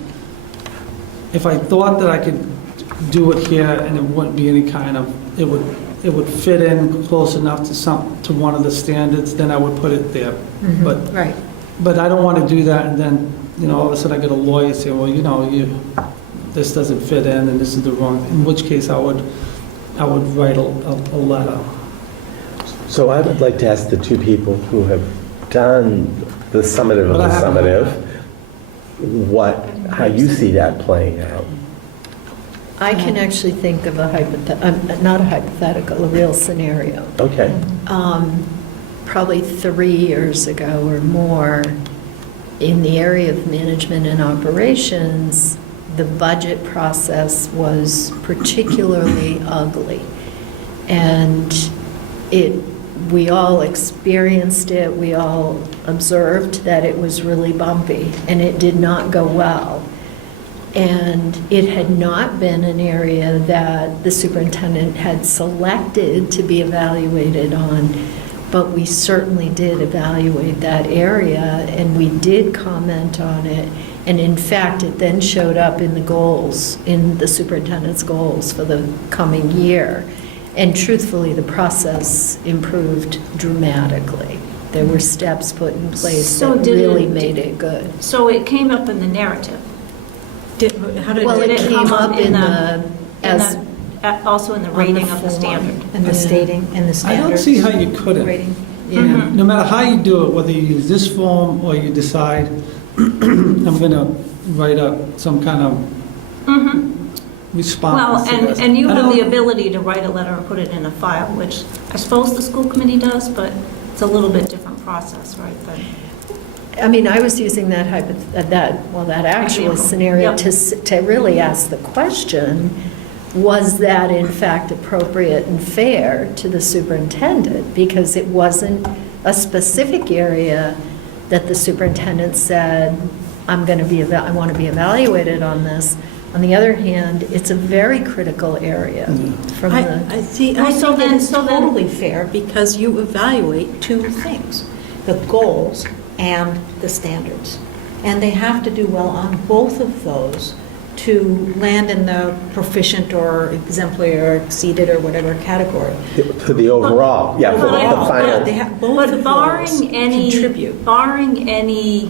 if I thought that I could do it here and it wouldn't be any kind of, it would fit in close enough to one of the standards, then I would put it there. But right. But I don't want to do that, and then, all of a sudden I get a lawyer saying, well, this doesn't fit in, and this is the wrong, in which case I would write a letter. So I would like to ask the two people who have done the summative of But I the haven't- summative, how you see that playing out. I can actually think of not a hypothetical, a real scenario. Okay. Probably 3 years ago or more, in the area of management and operations, the budget process was particularly ugly. And we all experienced it, we all observed that it was really bumpy, and it did not go well. And it had not been an area that the superintendent had selected to be evaluated on, but we certainly did evaluate that area, and we did comment on it. And in fact, it then showed up in the goals, in the superintendent's goals for the coming year. And truthfully, the process improved dramatically. There were steps put in place So that did really it- made it good. So it came up in the narrative. How did Well, Did it it came come up up in in the- the, as, Also in the on the rating of the form. standard. and the Yeah. stating and the I standards? don't see how you couldn't. Rating. yeah. No matter how you do it, whether you use this form or you decide, I'm going to write up some kind of Well, response to this. and you I have don't- the ability to write a letter and put it in a file, which I suppose the school committee does, but it's a little bit different process, right? I mean, I was using that actual Example. scenario Yep. to really ask the question, was that in fact appropriate and fair to the superintendent? Because it wasn't a specific area that the superintendent said, I want to be evaluated on this. On the other hand, it's a very critical area from the. I see, Well, I so think then- it's so then- totally fair because you evaluate two things, the goals and the standards. And they have to do well on both of those to land in the proficient or exemplary or exceeded or whatever category. For the overall, yeah, for the Overall, yeah, final. they have both But of those barring any, contribute. barring any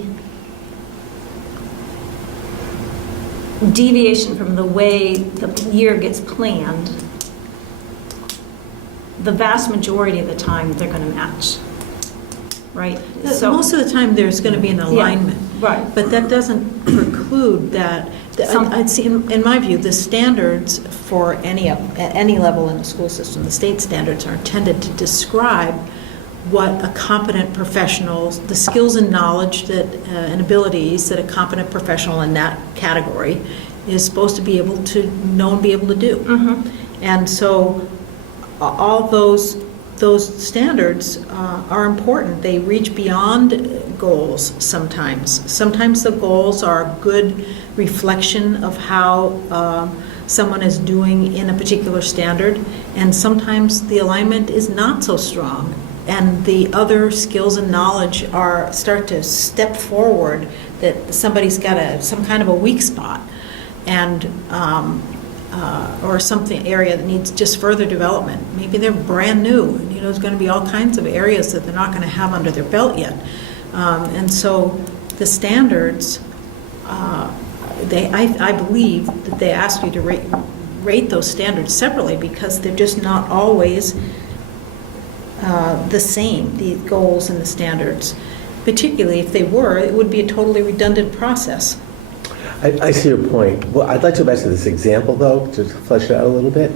deviation from the way the year gets planned, the vast majority of the time, they're going to match, right? So Most of the time, there's going to be an alignment. Right. But that doesn't preclude that, Some- I'd see, in my view, the standards for at any level in the school system, the state standards are intended to describe what a competent professional, the skills and knowledge that, and abilities that a competent professional in that category is supposed to be able to know and be able to do. And so all those standards are important. They reach beyond goals sometimes. Sometimes the goals are a good reflection of how someone is doing in a particular standard, and sometimes the alignment is not so strong. And the other skills and knowledge start to step forward, that somebody's got some kind of a weak spot, and or something area that needs just further development. Maybe they're brand new, and there's going to be all kinds of areas that they're not going to have under their belt yet. And so the standards, I believe that they ask you to rate those standards separately because they're just not always the same, the goals and the standards. Particularly if they were, it would be a totally redundant process. I see your point. Well, I'd like to go back to this example, though, to flesh it out a little bit.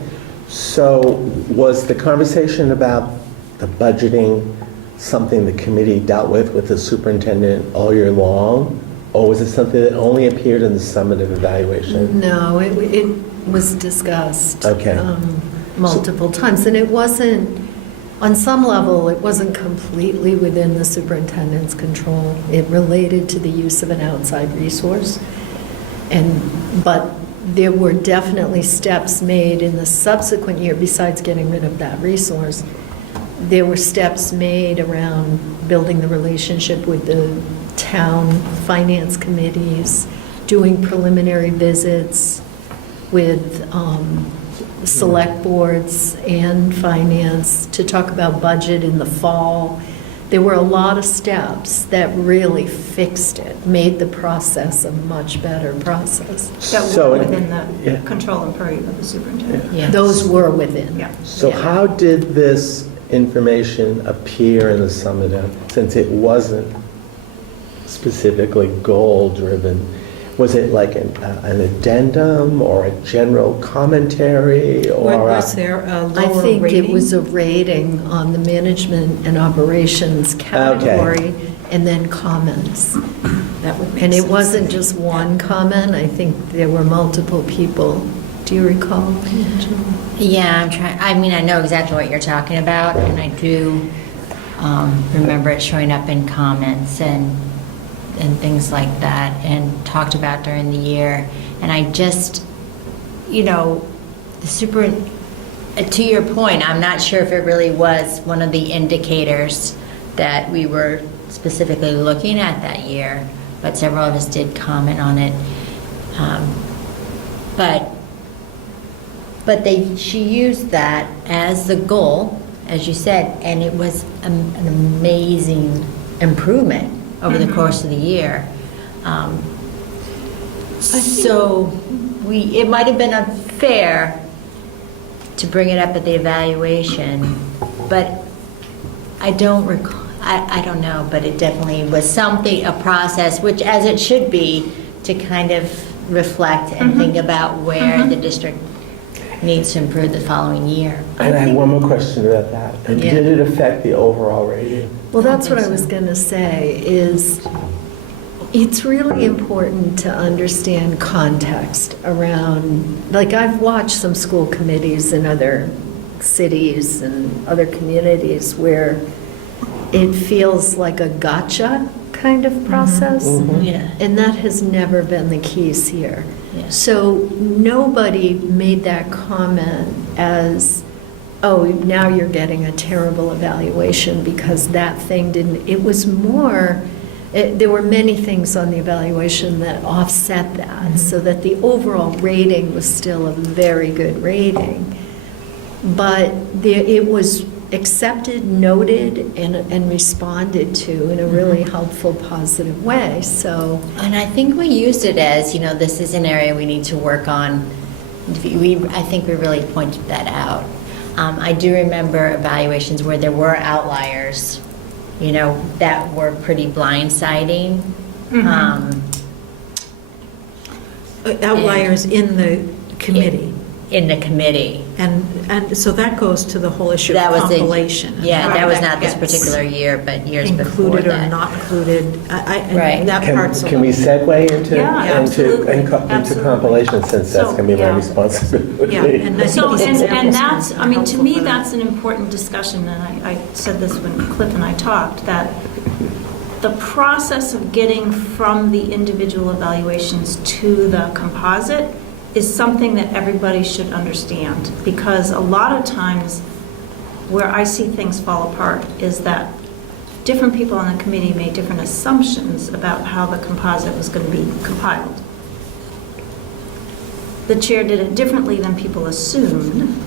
So was the conversation about the budgeting something the committee dealt with the superintendent all year long? Or was it something that only appeared in the summative evaluation? No, it was discussed. Okay. Multiple times, and it wasn't, on some level, it wasn't completely within the superintendent's control. It related to the use of an outside resource. But there were definitely steps made in the subsequent year, besides getting rid of that resource. There were steps made around building the relationship with the town finance committees, doing preliminary visits with select boards and finance to talk about budget in the fall. There were a lot of steps that really fixed it, made the process a much better process. That So- were within Yeah. the control and purview of the superintendent. Yeah. Those were within. Yeah. So Yeah. how did this information appear in the summative, since it wasn't specifically goal-driven? Was it like an addendum or a general commentary or? Was there a I lower think rating? it was a rating on the management and operations category, and then comments. That would make And it sense. wasn't just one comment, I think there were multiple people. Do you recall? Yeah, I mean, I know exactly what you're talking about, and I do remember it showing up in comments and things like that, and talked about during the year. And I just, to your point, I'm not sure if it really was one of the indicators that we were specifically looking at that year, but several of us did comment on it. But she used that as the goal, as you said, and it was an amazing improvement over the course of the year. So it might have been unfair to bring it up at the evaluation, but I don't recall, I don't know, but it definitely was something, a process, which as it should be, to kind of reflect and think about where the district needs to improve the following year. And I have one more question about that. And Yeah. did it affect the overall rating? Well, that's what I think was so. going to say, is it's really important to understand context around, like, I've watched some school committees in other cities and other communities where it feels like a gotcha kind of process. Yeah. And that has never been the case here. Yeah. So nobody made that comment as, oh, now you're getting a terrible evaluation because that thing didn't, it was more, there were many things on the evaluation that offset that, so that the overall rating was still a very good rating. But it was accepted, noted, and responded to in a really helpful, positive way, so. And I think we used it as, this is an area we need to work on. I think we really pointed that out. I do remember evaluations where there were outliers, that were pretty blindsiding. Outliers in the committee. In the committee. And so that goes to the whole issue That of was the- compilation. Yeah, that was not this gets particular year, but years before included or that. not included. Right. That part's a Can we little- segue into Yeah, absolutely. into Absolutely. compilation, since that's So, going to be my yeah. responsibility? Yeah, and I So, think these and examples that's, are I mean, to helpful me, for that. that's an important discussion, and I said this when Cliff and I talked, that the process of getting from the individual evaluations to the composite is something that everybody should understand, because a lot of times where I see things fall apart is that different people on the committee made different assumptions about how the composite was going to be compiled. The chair did it differently than people assumed,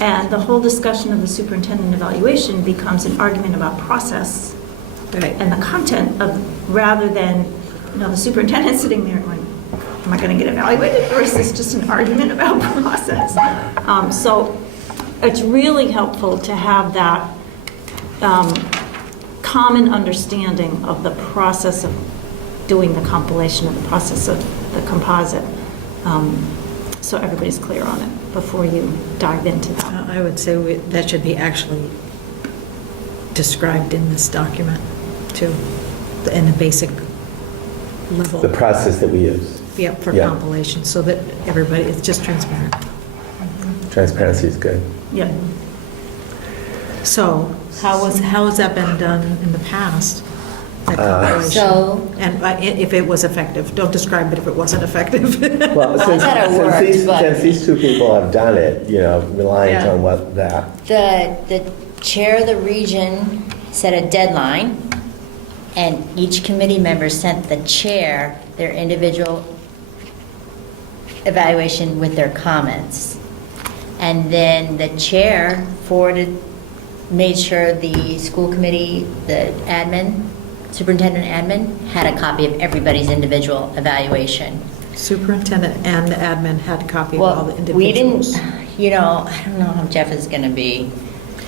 and the whole discussion of the superintendent evaluation becomes an argument about process Right. and the content of, rather than, the superintendent sitting there going, am I going to get evaluated, or is this just an argument about process? So it's really helpful to have that common understanding of the process of doing the compilation, of the process of the composite, so everybody's clear on it before you dive into that. I would say that should be actually described in this document, too, in a basic level. The process that we use. Yeah, for Yeah. compilation, so that everybody, it's just transparent. Transparency is good. Yeah. So, how has that been done in the past? that cooperation. So- And if it was effective, don't describe it if it wasn't effective. Well, I thought it worked, but- since these two people have done it, reliant Yeah. on what that, The chair of the region set a deadline, and each committee member sent the chair their individual evaluation with their comments. And then the chair made sure the school committee, the admin, superintendent admin, had a copy of everybody's individual evaluation. Superintendent and the admin had a copy of all the Well, we didn't, individuals. I don't know how Jeff is going to be.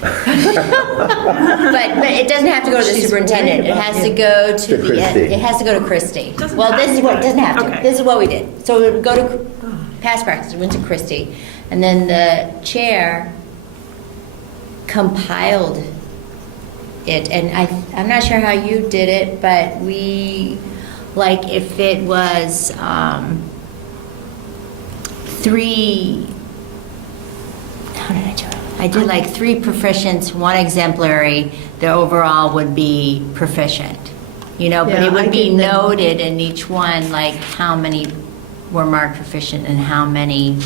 But it doesn't have to go to the She's superintendent. worried It about has him. to go to To the, Christie. it has to go to Christie. Doesn't Well, have this is to. what, it doesn't have to. Okay. This is what we did. So it would go to past practice, it went to Christie. And then the chair compiled it. And I'm not sure how you did it, but if it was three, how did I do it? I did like 3 proficients, 1 exemplary, the overall would be proficient. But Yeah, it I would be gave them- noted in each one, like how many were marked proficient and how many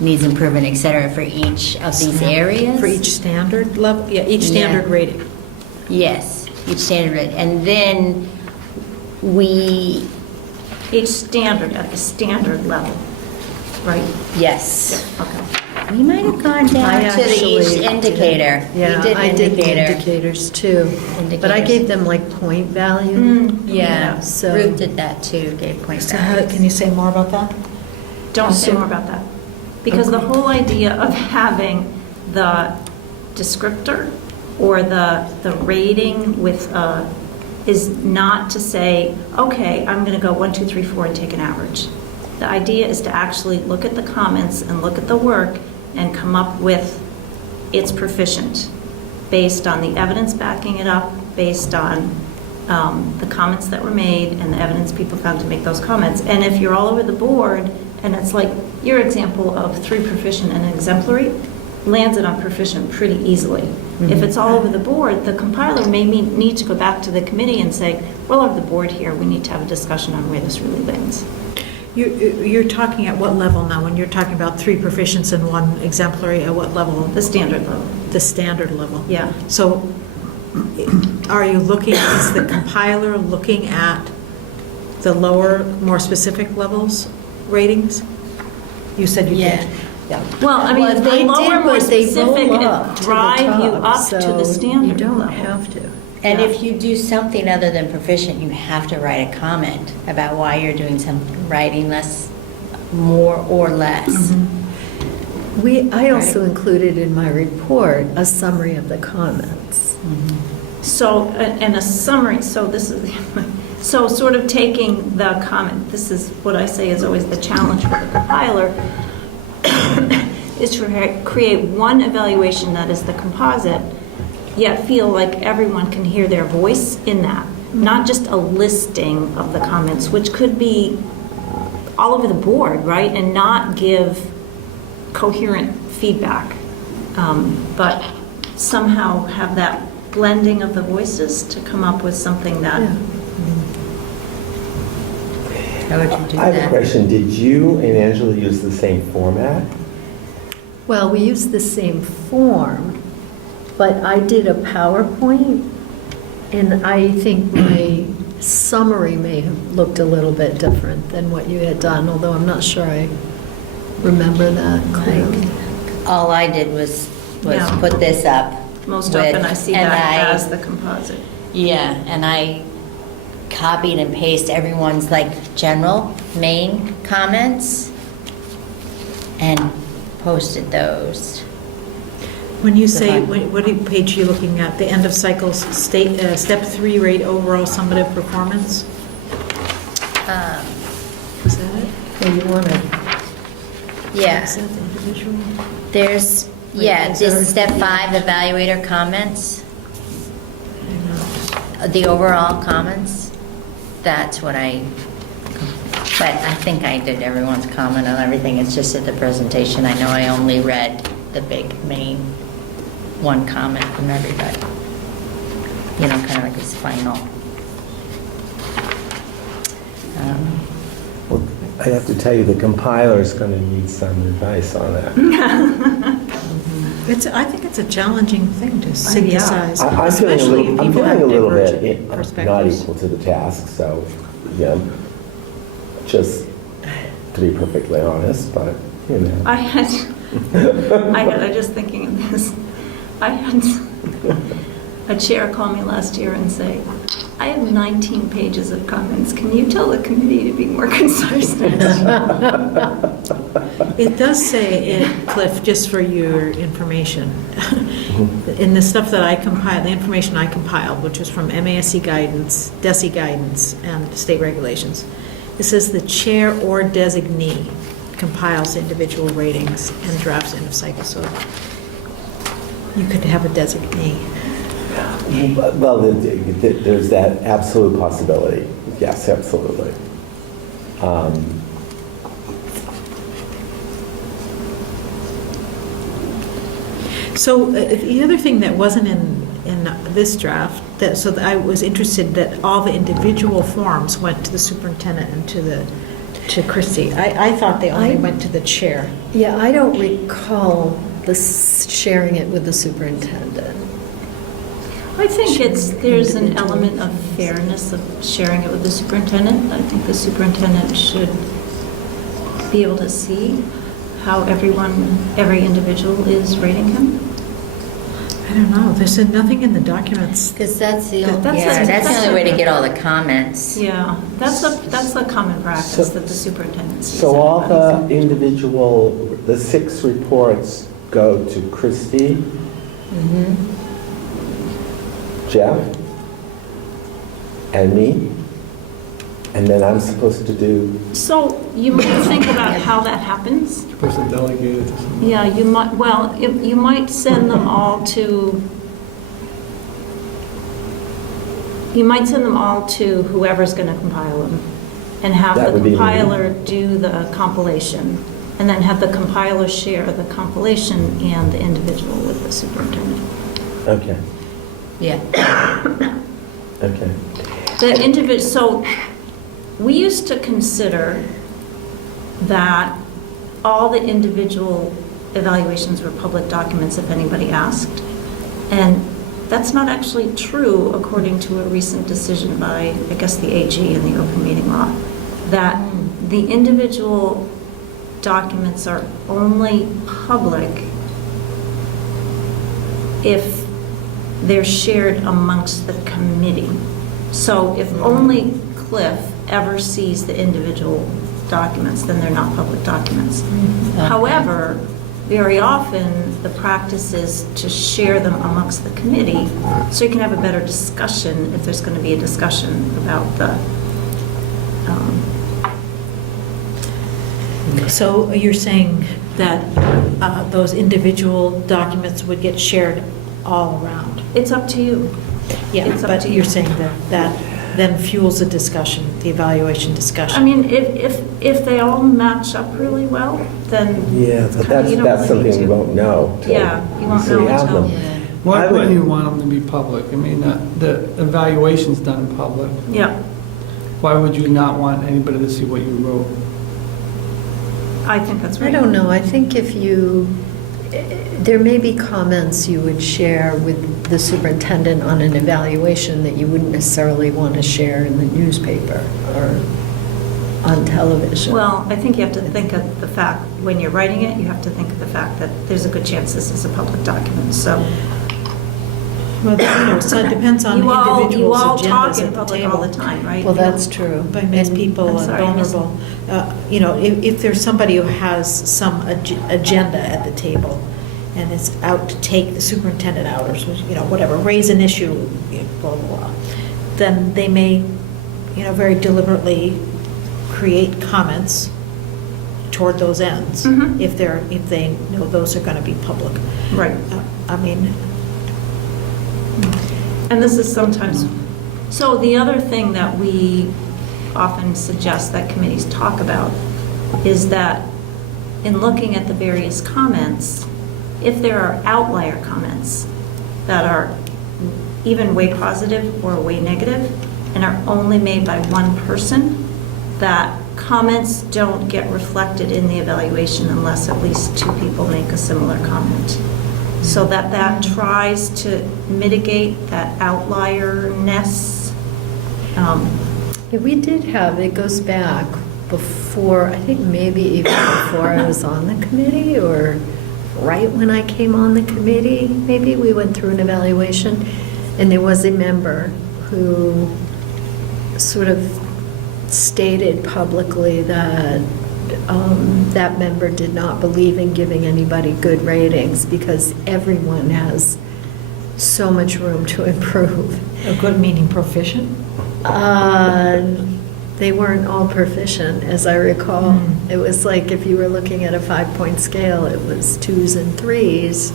needs improvement, et cetera, for each of these areas. For each standard level, each Yeah. standard rating. Yes, each standard rate. And then Each standard at the standard level, right? yes. Okay. We might have gone down I to the actually each did- indicator. Yeah, We did I did the indicator. indicators too. But I Indicators. gave them like point value. Yeah, So- Ruth did that too, gave point So values. can you say more about that? Don't say more about that. Because the whole idea of having the descriptor or the rating with, is not to say, okay, I'm going to go 1, 2, 3, 4 and take an average. The idea is to actually look at the comments and look at the work and come up with it's proficient based on the evidence backing it up, based on the comments that were made and the evidence people found to make those comments. And if you're all over the board, and it's like your example of 3 proficient and exemplary, lands it on proficient pretty easily. If it's all over the board, the compiler may need to go back to the committee and say, we're all over the board here, we need to have a discussion on where this really lands. You're talking at what level now? When you're talking about 3 proficients and 1 exemplary, at what level? The standard level. The standard level? Yeah. So are you is the compiler looking at the lower, more specific levels ratings? You said you Yeah. did. Yeah. Well, I mean, Well, the they lower, did, more but they specific, roll up to it the drive you top, up to the so standard You don't level. have to. And Yeah. if you do something other than proficient, you have to write a comment about why you're doing something, writing less, more or less. I also included in my report a summary of the comments. So, and a summary, so this is, so sort of taking the comment, this is what I say is always the challenge for the compiler, is to create one evaluation that is the composite, yet feel like everyone can hear their voice in that, not just a listing of the comments, which could be all over the board, right, and not give coherent feedback, but somehow have that blending of the voices to come up with something that, Yeah. How would you do I have a that? question. Did you and Angela use the same format? Well, we used the same form, but I did a PowerPoint, and I think my summary may have looked a little bit different than what you had done, although I'm not sure I remember that clearly. All I did was Yeah. put this up. most with- often I see and that I- as the composite. Yeah, and I copied and pasted everyone's like general main comments and posted those. When you say, Okay. what page are you looking at? The end of cycles, step 3 rate overall summative performance? Is that it? So you want to, Yeah, Is that the individual? there's, Wait, yeah, is this that- is step 5, evaluator comments. The overall comments, that's what but I think I did everyone's comment on everything. It's just at the presentation, I know I only read the big main one comment from everybody. Kind of like a final. I don't know. Well, I have to tell you, the compiler's going to need some advice on that. I think it's a challenging thing to synthesize, I'm especially if I'm people feeling have a little divergent bit not perspectives. equal to the task, so, just to be perfectly honest, but, I just thinking of this, I had a chair call me last year and say, I have 19 pages of comments. Can you tell the committee to be more concise? It does say, Cliff, just for your information, in the stuff that I compiled, the information I compiled, which was from MASC guidance, DESI guidance, and state regulations, it says the chair or designee compiles individual ratings and drafts end of cycle. So you could have a designee. well, there's that absolute possibility. Yes, absolutely. So the other thing that wasn't in this draft, so that I was interested that all the individual forms went to the superintendent and to Christie. I thought they only went to the chair. Yeah, I don't recall sharing it with the superintendent. I think there's an element of fairness of sharing it with the superintendent. I think the superintendent should be able to see how every individual is rating him. I don't know, there's nothing in the documents. Because that's the That's only way to get all the comments. Yeah, that's a common practice that the superintendent sees. So all everybody's. the 6 reports go to Christie, Jeff, and me, and then I'm supposed to do, So you might think about how that happens. You're supposed to delegate it to someone. Yeah, you might send them all to, whoever's going to compile them, and have That the would be me. compiler do the compilation, and then have the compiler share the compilation and the individual with the superintendent. okay, Yeah. okay. So we used to consider that all the individual evaluations were public documents if anybody asked. And that's not actually true according to a recent decision by, I guess, the AG in the open meeting law, that the individual documents are only public if they're shared amongst the committee. So if only Cliff ever sees the individual documents, then they're not public documents. However, very often, the practice is to share them amongst the committee, so you can have a better discussion if there's going to be a discussion about the, So you're saying that those individual documents would get shared all around? it's up to you. Yeah, It's up but to you. you're saying that then fuels the discussion, the evaluation discussion. I mean, if they all match up really well, then. Yeah, but you don't that's really something need we to. won't know. till Yeah, you won't we know have until- them. Yeah. Why I would- wouldn't you want them to be public? I mean, the evaluation's done in public. Yeah, Why would you not want anybody to see what you wrote? I think that's right. I don't know, I think there may be comments you would share with the superintendent on an evaluation that you wouldn't necessarily want to share in the newspaper or on television. Well, I think you have to think of the fact, when you're writing it, you have to think of the fact that there's a good chance this is a public document, so. Well, so it depends on You all individuals' talk agendas in at the public all the table. time, right? Well, that's true. But most people I'm are sorry, I missed- vulnerable. If there's somebody who has some agenda at the table and is out to take the superintendent out or, whatever, raise an issue, blah, blah, blah, then they may, very deliberately create comments toward those ends Mhm. if they know those are going to be public. Right. I mean, And this is sometimes, so the other thing that we often suggest that committees talk about is that in looking at the various comments, if there are outlier comments that are even way positive or way negative and are only made by one person, that comments don't get reflected in the evaluation unless at least two people make a similar comment. So that tries to mitigate that outlierness. Yeah, we did have, it goes back before, I think maybe even before I was on the committee, or right when I came on the committee, maybe we went through an evaluation, and there was a member who sort of stated publicly that that member did not believe in giving anybody good ratings because everyone has so much room to improve. A good meaning proficient? They weren't all proficient, as I recall. It was like if you were looking at a 5-point scale, it was 2s and 3s,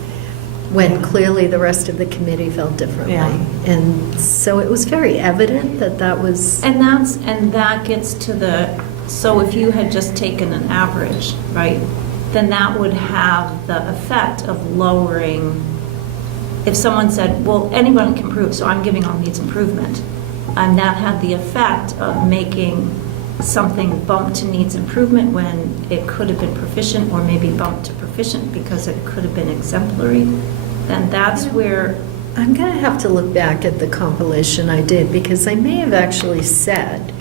when clearly the rest of the committee felt differently. Yeah. And so it was very evident that that was... And that gets to so if you had just taken an average, right, then that would have the effect of lowering, if someone said, well, anyone can improve, so I'm giving all needs improvement, and that had the effect of making something bump to needs improvement when it could have been proficient, or maybe bump to proficient because it could have been exemplary, then that's where... I'm going to have to look back at the compilation I did, because I may have actually said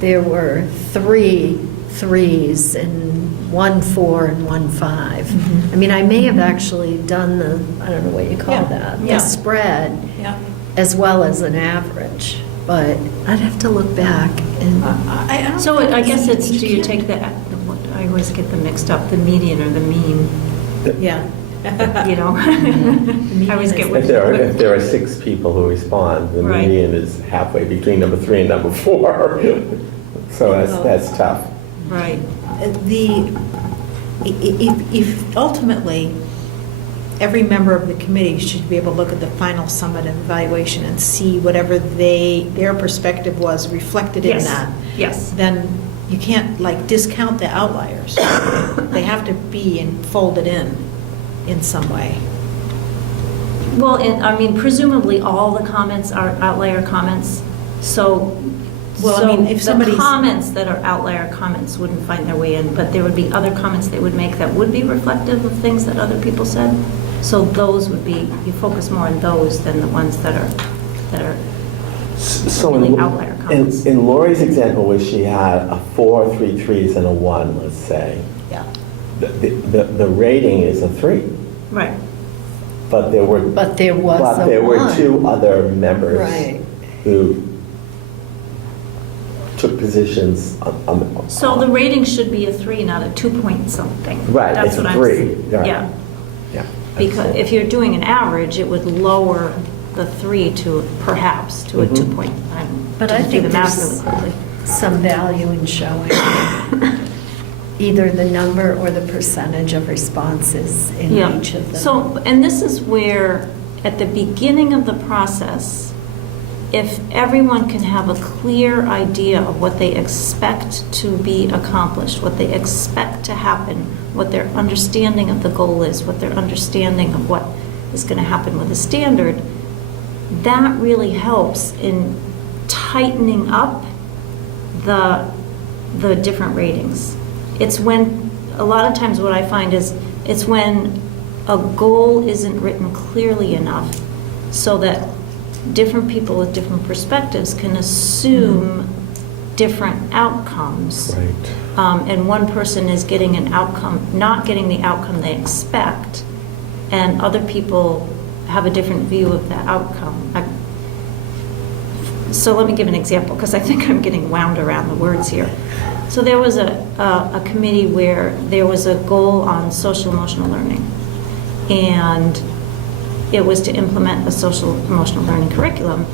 there were 3 3s and 1 4 and 1 5. I mean, I may have actually done the, I don't know what you call Yeah, that, yeah. the spread, Yeah. as well as an average. But I'd have to look back and... I don't So think I guess it's, do you can't- take I always get them mixed up, the median or the mean, Yeah. you know? I always get If there are 6 people who respond, the Right. median is halfway between number 3 and number 4. So that's tough. Right. If ultimately, every member of the committee should be able to look at the final summit and evaluation and see whatever their perspective was reflected in Yes. that, Yes. then you can't like discount the outliers. They have to be folded in some way. Well, I mean, presumably all the comments are outlier comments, so. Well, I mean, if the somebody's- comments that are outlier comments wouldn't find their way in, but there would be other comments they would make that would be reflective of things that other people said. So those would be, you focus more on those than the ones that are So really outlier comments. in Lori's example, where she had a 4, 3 3s, and a 1, let's say, Yeah. the rating is a 3. Right. But there were But there was but a there were 1. 2 other members Right. who took positions on the... So the rating should be a 3, not a 2 point something. Right, That's it's a what I'm 3, right. Yeah. Yeah. Because if you're doing an average, it would lower the 3 to perhaps to a Mhm. 2 point. But I didn't do think the math there's really quickly. some value in showing either the number or the percentage of responses in Yeah. each of them. So, and this is where, at the beginning of the process, if everyone can have a clear idea of what they expect to be accomplished, what they expect to happen, what their understanding of the goal is, what their understanding of what is going to happen with a standard, that really helps in tightening up the different ratings. It's when, a lot of times what I find is, it's when a goal isn't written clearly enough so that different people with different perspectives can assume different outcomes. Right. And one person is getting an outcome, not getting the outcome they expect, and other people have a different view of the outcome. So let me give an example, because I think I'm getting wound around the words here. So there was a committee where there was a goal on social emotional learning, and it was to implement a social emotional learning curriculum.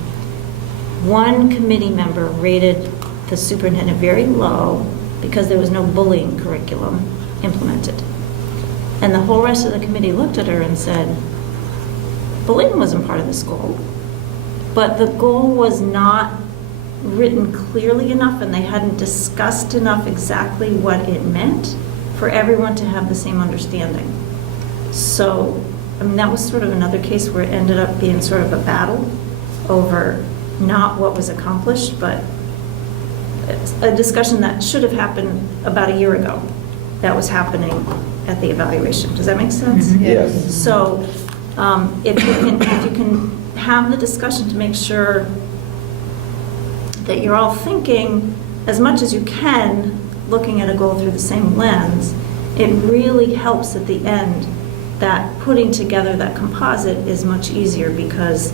One committee member rated the superintendent very low because there was no bullying curriculum implemented. And the whole rest of the committee looked at her and said, bullying wasn't part of this goal. But the goal was not written clearly enough, and they hadn't discussed enough exactly what it meant for everyone to have the same understanding. So, I mean, that was sort of another case where it ended up being sort of a battle over not what was accomplished, but a discussion that should have happened about a year ago, that was happening at the evaluation. Does that make sense? Yes. So if you can have the discussion to make sure that you're all thinking as much as you can, looking at a goal through the same lens, it really helps at the end that putting together that composite is much easier because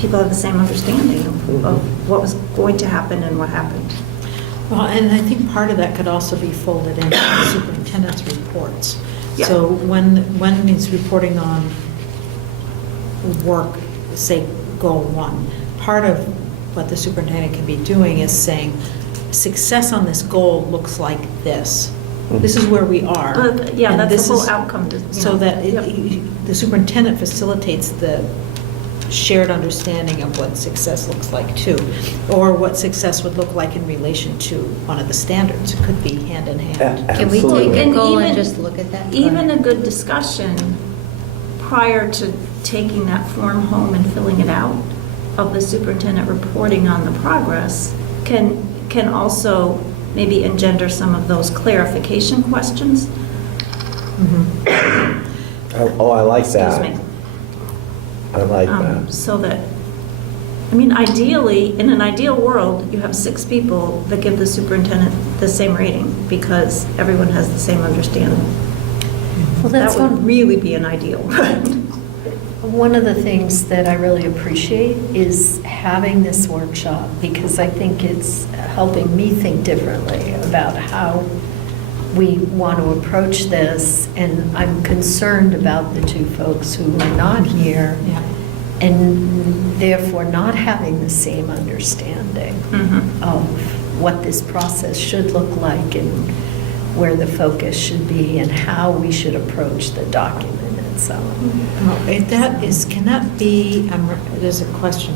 people have the same understanding of what was going to happen and what happened. Well, and I think part of that could also be folded into the superintendent's reports. Yeah. So when he's reporting on work, say, goal 1, part of what the superintendent can be doing is saying, success on this goal looks like this. This is where we are. Yeah, and that's this the whole is- outcome. So that Yep. the superintendent facilitates the shared understanding of what success looks like too, or what success would look like in relation to one of the standards. It could be hand in hand. Can we Absolutely. take a And goal and even- just look at that? Even a good discussion prior to taking that form home and filling it out of the superintendent reporting on the progress can also maybe engender some of those clarification questions. Oh, I like Excuse that. me. I like that. So that, I mean, ideally, in an ideal world, you have 6 people that give the superintendent the same rating because everyone has the same understanding. Well, That that's would really be an ideal. one of the things that I really appreciate is having this workshop, because I think it's helping me think differently about how we want to approach this, and I'm concerned about the 2 folks who are not here, Yeah. and therefore not having the same understanding Mhm. of what this process should look like and where the focus should be and how we should approach the document itself. If that is, can that be, there's a question.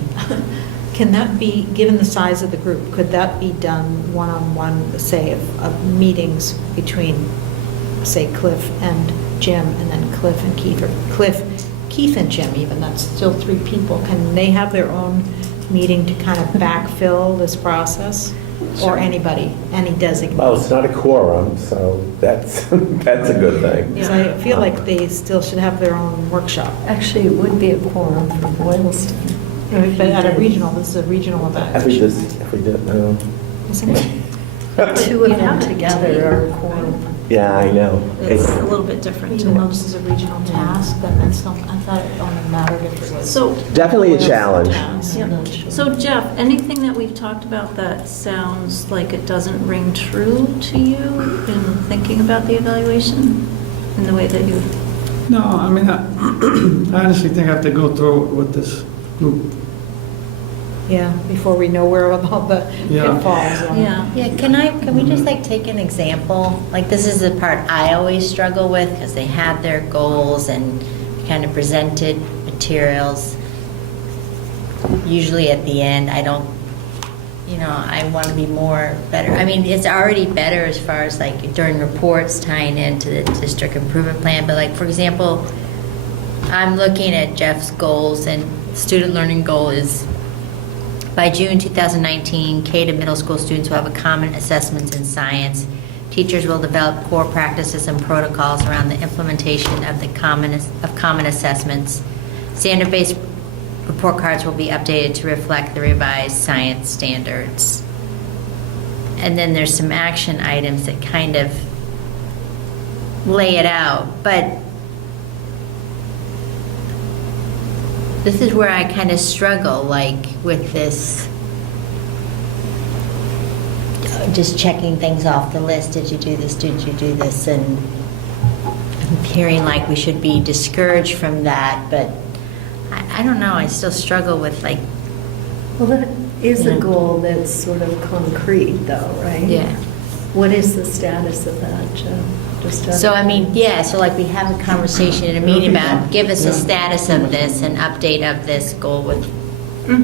Can that be, given the size of the group, could that be done one-on-one, say, of meetings between, say, Cliff and Jim, and then Cliff and Keith, or Keith and Jim even, that's still 3 people. Can they have their own meeting to kind of backfill this process? Or anybody, any designee? Well, it's not a quorum, so that's, that's a good thing. Because I feel like they still should have their own workshop. Actually, it would be a quorum for Boylston. But at a regional, this is a regional event. If we did, Isn't it? 2 of them together are a quorum. yeah, I know. It's a little bit different. Even though this is a regional task, then it's not, I thought it only mattered if it was. So, Definitely a challenge. yeah. So Jeff, anything that we've talked about that sounds like it doesn't ring true to you in thinking about the evaluation in the way that you? No, I mean, I honestly think I have to go through it with this group. Yeah, before we know where all the Yeah. pitfalls are. Yeah, can we just like take an example? Like, this is the part I always struggle with, because they had their goals and kind of presented materials. Usually at the end, I don't, I want to be more better. I mean, it's already better as far as like during reports tying into the district improvement plan, but like, for example, I'm looking at Jeff's goals, and student learning goal is by June 2019, K to middle school students will have a common assessments in science. Teachers will develop core practices and protocols around the implementation of common assessments. Standard-based report cards will be updated to reflect the revised science standards. And then there's some action items that kind of lay it out, but this is where I kind of struggle, like, with this, just checking things off the list. Did you do this? Did you do this? And I'm hearing like we should be discouraged from that, but I don't know. I still struggle with, like, Well, that is a Yeah. goal that's sort of concrete, though, right? yeah. What is the status of that, Joe? Just So, I mean, yeah, so like we have a conversation in a meeting about, give us a status of this, an update of this goal with,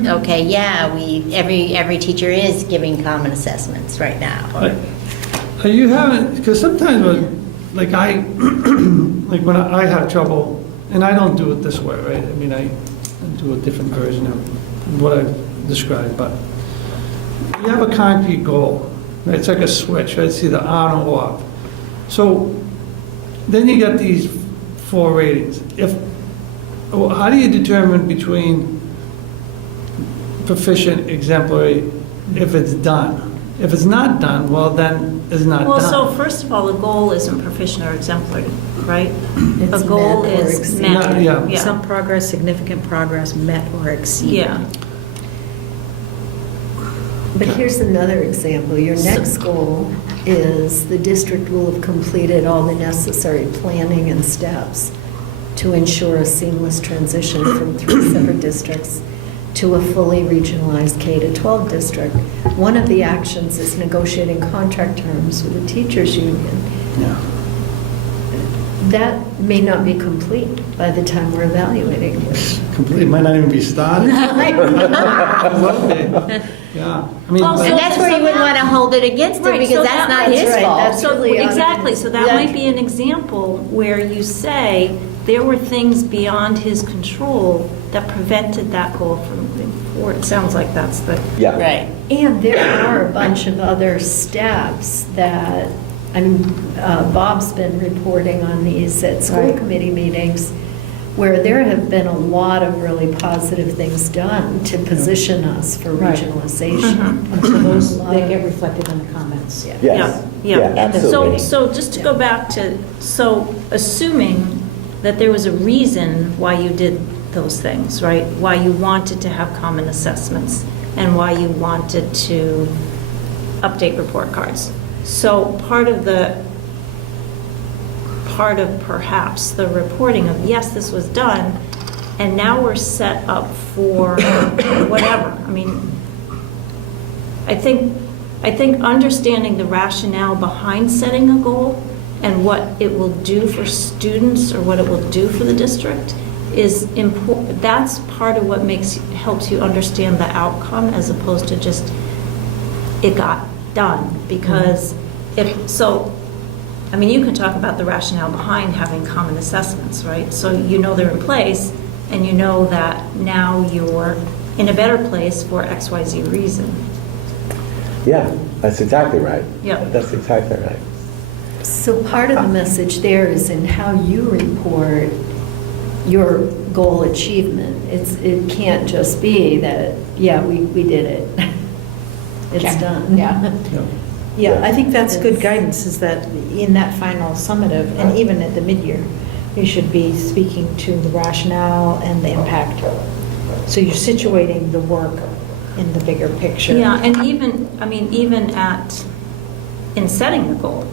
okay, yeah, every teacher is giving common assessments right now. Are you having, because sometimes when, like like when I have trouble, and I don't do it this way, right? I mean, I do a different version of what I've described, but you have a concrete goal, right? It's like a switch, right? It's either on or off. So then you got these 4 ratings. How do you determine between proficient, exemplary, if it's done? If it's not done, well, then it's not Well, so done. first of all, a goal isn't proficient or exemplary, right? It's A goal met or is exceeded. met. Yeah. Some progress, significant progress, met or exceeded. Yeah. But here's another example. Your next goal is the district will have completed all the necessary planning and steps to ensure a seamless transition from 3 separate districts to a fully regionalized K-12 district. One of the actions is negotiating contract terms with the teachers union. Yeah. That may not be complete by the time we're evaluating you. Complete, might not even be started. Will be. Yeah. I mean, Well, but- And that's where you would want to hold it against him, Right, so because that's not that's his right, fault. that's- So, really exactly, so that Yeah. might be an example where you say there were things beyond his control that prevented that goal from moving forward. It sounds like that's the, Yeah. Right. And there are a bunch of other steps that, I mean, Bob's been reporting on these at school Right. committee meetings, where there have been a lot of really positive things done to position us for Right. regionalization. And so those, they get reflected in the comments. Yes. yeah. Yeah, absolutely. So just to go back to, so assuming that there was a reason why you did those things, right? Why you wanted to have common assessments and why you wanted to update report cards. So part of perhaps the reporting of, yes, this was done, and now we're set up for whatever. I mean, I think understanding the rationale behind setting a goal and what it will do for students or what it will do for the district is important. That's part of what helps you understand the outcome as opposed to just, it got done. Because I mean, you can talk about the rationale behind having common assessments, right? So you know they're in place, and you know that now you're in a better place for XYZ reason. Yeah, that's exactly right. Yeah. That's exactly right. So part of the message there is in how you report your goal achievement. It can't just be that, yeah, we did it. It's Check. done. Yeah. Yeah, I think that's good guidance, is that in that final summative, and even at the mid-year, you should be speaking to the rationale and the impact. So you're situating the work in the bigger picture. Yeah, and even in setting the goal,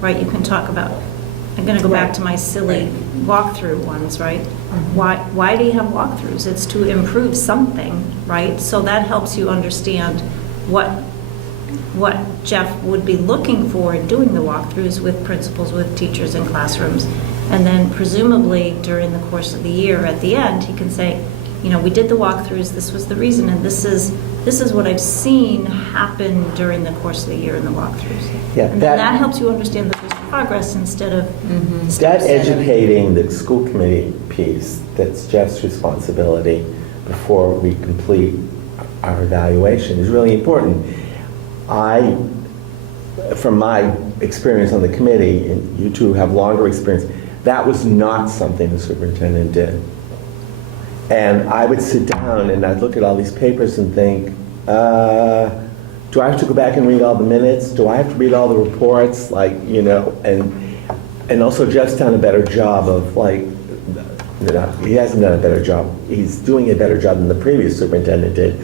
right, you can talk about, I'm going to go back to my silly walkthrough ones, right? Why do you have walkthroughs? It's to improve something, right? So that helps you understand what Jeff would be looking for in doing the walkthroughs with principals, with teachers in classrooms. And then presumably during the course of the year, at the end, he can say, you know, we did the walkthroughs, this was the reason, and this is what I've seen happen during the course of the year in the walkthroughs. Yeah, And then that helps you understand that there's progress instead of That steps. educating the school committee piece, that's Jeff's responsibility before we complete our evaluation, is really important. From my experience on the committee, and you two have longer experience, that was not something the superintendent did. And I would sit down and I'd look at all these papers and think, do I have to go back and read all the minutes? Do I have to read all the reports? Like, you know, and also Jeff's done a better job of, like, he hasn't done a better job. He's doing a better job than the previous superintendent did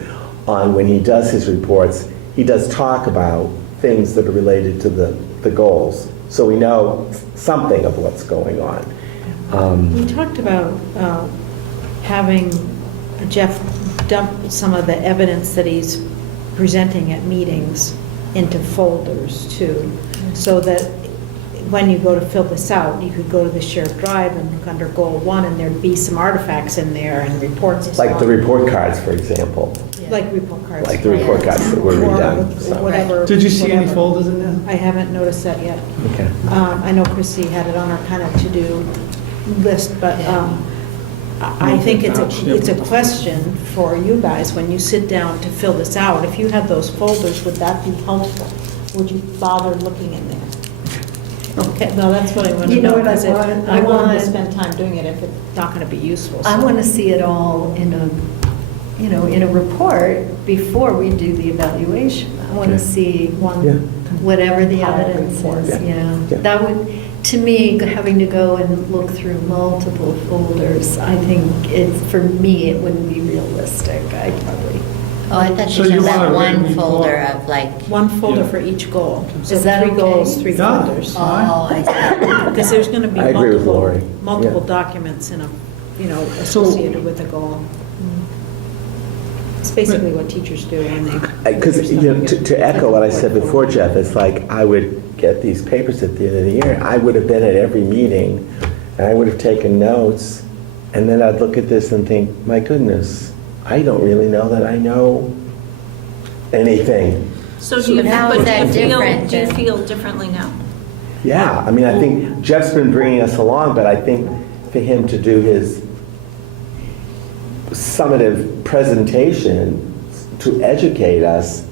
on when he does his reports. He does talk about things that are related to the goals. So we know something of what's going on. We talked about having Jeff dump some of the evidence that he's presenting at meetings into folders too, so that when you go to fill this out, you could go to the shared drive and look under goal 1, and there'd be some artifacts in there and reports and so Like the on. report cards, for example. Like report cards. Like the report cards that were Or redone. So. whatever. Did you see any whatever. folders in there? I haven't noticed that yet. Okay. I know Chrissy had it on her kind of to-do list, but I think it's a question for you guys, when you sit down to fill this out, if you have those folders, would that be helpful? Would you bother looking in there? Okay, well, that's what I want to You know know. what I because want? I I want want- to spend time doing it if it's not going to be useful. I so- want to see it all in a, in a report before we do the evaluation. I want Yeah. to see Yeah. whatever the Compiled evidence report. is, Yeah. yeah. That would, to me, having to go and look through multiple folders, I think for me, it wouldn't be realistic. I'd probably, Oh, I thought So you you were talking want about a written one report? folder of like, One folder Yeah. for each goal. So Is that 3 goals, okay? 3 Yeah. folders. oh, I see. Because there's going to be I agree with Lori. multiple Yeah. documents in associated with a goal. It's basically what teachers do when they. Because, to echo what I said before, Jeff, it's like I would get these papers at the end of the year. I would have been at every meeting, and I would have taken notes, and then I'd look at this and think, my goodness, I don't really know that I know anything. So do you, How is but that do you different do you than- feel differently now? Yeah, I mean, I think Jeff's been bringing us along, but I think for him to do his summative presentation to educate us,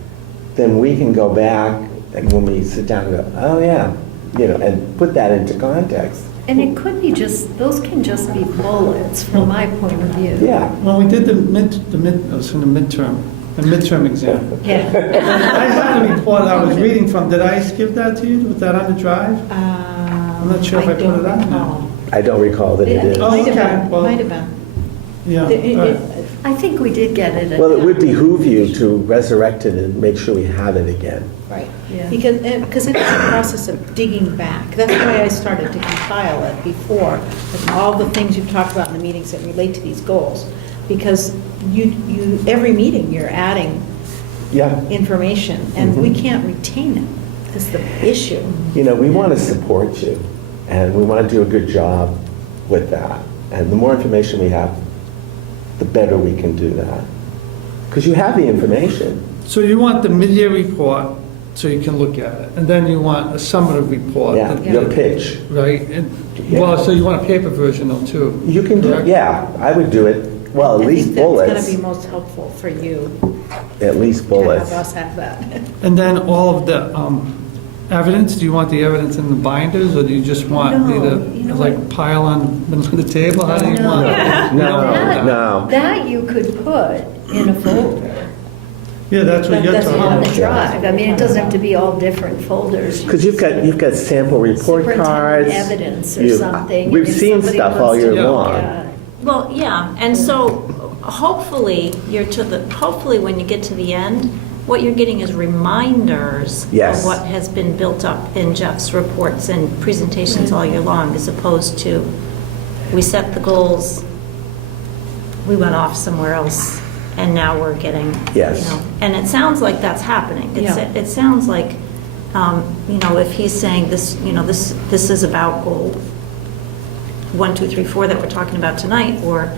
then we can go back and when we sit down and go, oh yeah, and put that into context. and it could be those can just be bullets from my point of view. Yeah. Well, we did it was from the midterm exam. Yeah. I had a report I was reading from. Did I skip that to you? Was that on the drive? I'm not sure if I put it on there. I don't recall that he did. Oh, Might have okay, been, well- might have been. Yeah. It- all right. I think we did get it. Well, it would behoove you to resurrect it and make sure we have it again. Right, Yeah. because it is a process of digging back. That's why I started to compile it before, with all the things you've talked about in the meetings that relate to these goals. Because every meeting, you're adding Yeah. information, and we Mhm. can't retain it, is the issue. We want to support you, and we want to do a good job with that. And the more information we have, the better we can do that. Because you have the information. So you want the mid-year report so you can look at it, and then you want a summative report. Yeah, that- your pitch. Right? And- Yeah. Well, so you want a paper version though, too? You can do, Correct? yeah, I would do it, well, at least I think that's bullets, going to be most helpful for you, at least to bullets. have us have that. And then all of the evidence, do you want the evidence in the binders, or do you just want me No, to, you know like, what? pile on the table? How do you No. want it? You don't want That- that? No. That you could put in a folder Yeah, that's what you're That's talking on about. the drive. I mean, it doesn't have to be all different folders. Because you've got sample report Superintendent cards. evidence or You've- something. We've If seen somebody stuff all wants to year look long. at it. Well, yeah, and so hopefully hopefully when you get to the end, what you're getting is reminders Yes. of what has been built up in Jeff's reports and presentations all year long, as opposed to, we set the goals, we went off somewhere else, and now we're getting, Yes. and it sounds like that's happening. Yeah. It sounds like, if he's saying this, this is about goal 1, 2, 3, 4 that we're talking about tonight, or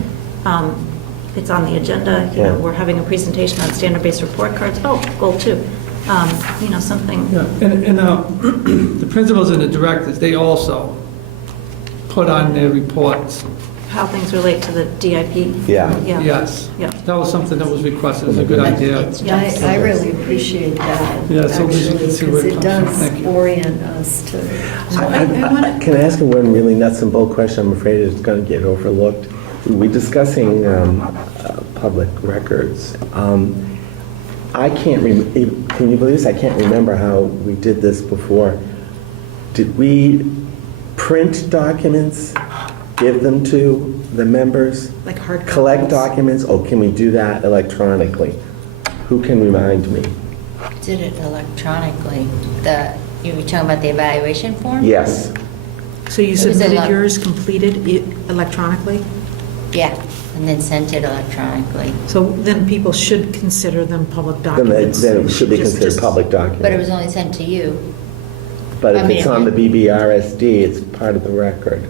it's on the agenda, Yeah. we're having a presentation on standard-based report cards, oh, goal 2, something. Yeah, and the principals and the directors, they also put on their reports. How things relate to the DIP. Yeah. Yeah. Yes. Yeah. That was something that was requested, it's a good idea. I really appreciate that, Yeah, so we actually, can see where because it it comes from. does Thank you. orient us to. Can I ask you one really nuts and bolt question? I'm afraid it's going to get overlooked. We're discussing public records. I can't, can you believe this? I can't remember how we did this before. Did we print documents, give them to the members? Like hard Collect copies. documents? Oh, can we do that electronically? Who can remind me? Did it electronically. You were talking about the evaluation form? Yes. So you It was submitted ele- yours completed electronically? Yeah, and then sent it electronically. So then people should consider them public Then documents. it should be Just- considered just- public document. But it was only sent to you. But I if mean, it's on the BBRSD, it's part of the record.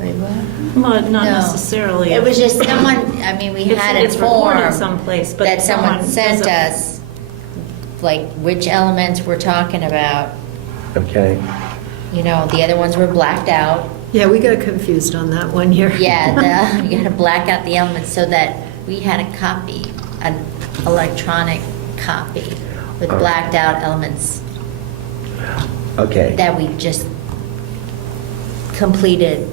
Wait, what? Well, not No. necessarily. It was just someone, we had a It's recorded form someplace, but that someone sent doesn't- us, like which elements we're talking about. Okay? The other ones were blacked out, Yeah, we got confused on that one year. Yeah, you had to black out the elements so that we had a copy, an electronic copy with blacked out elements Okay, that we just completed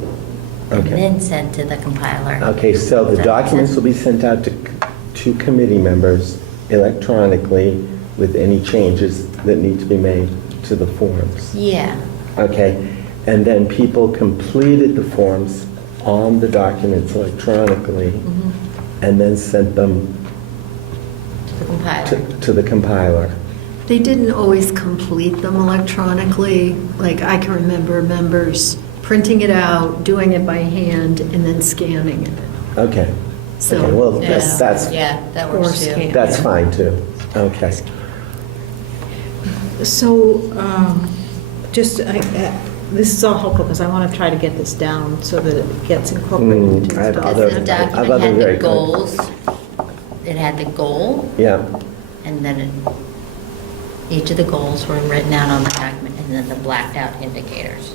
and Okay. then sent to the compiler. okay, so the Does that make documents sense? will be sent out to committee members electronically with any changes that need to be made to the forms. Yeah, Okay, and then people completed the forms on the documents electronically and then sent them to the compiler. to the compiler. They didn't always complete them electronically. Like, I can remember members printing it out, doing it by hand, and then scanning it. Okay. So, Okay, well, Yeah. that's, Yeah, that Or works too. scan. that's fine too. Okay. So, this is all helpful because I want to try to get this down so that it gets incorporated into I have the other- The document. I've document other had very the good- goals, it had the goal, Yeah, and then each of the goals were written out on the document, and then the blacked out indicators.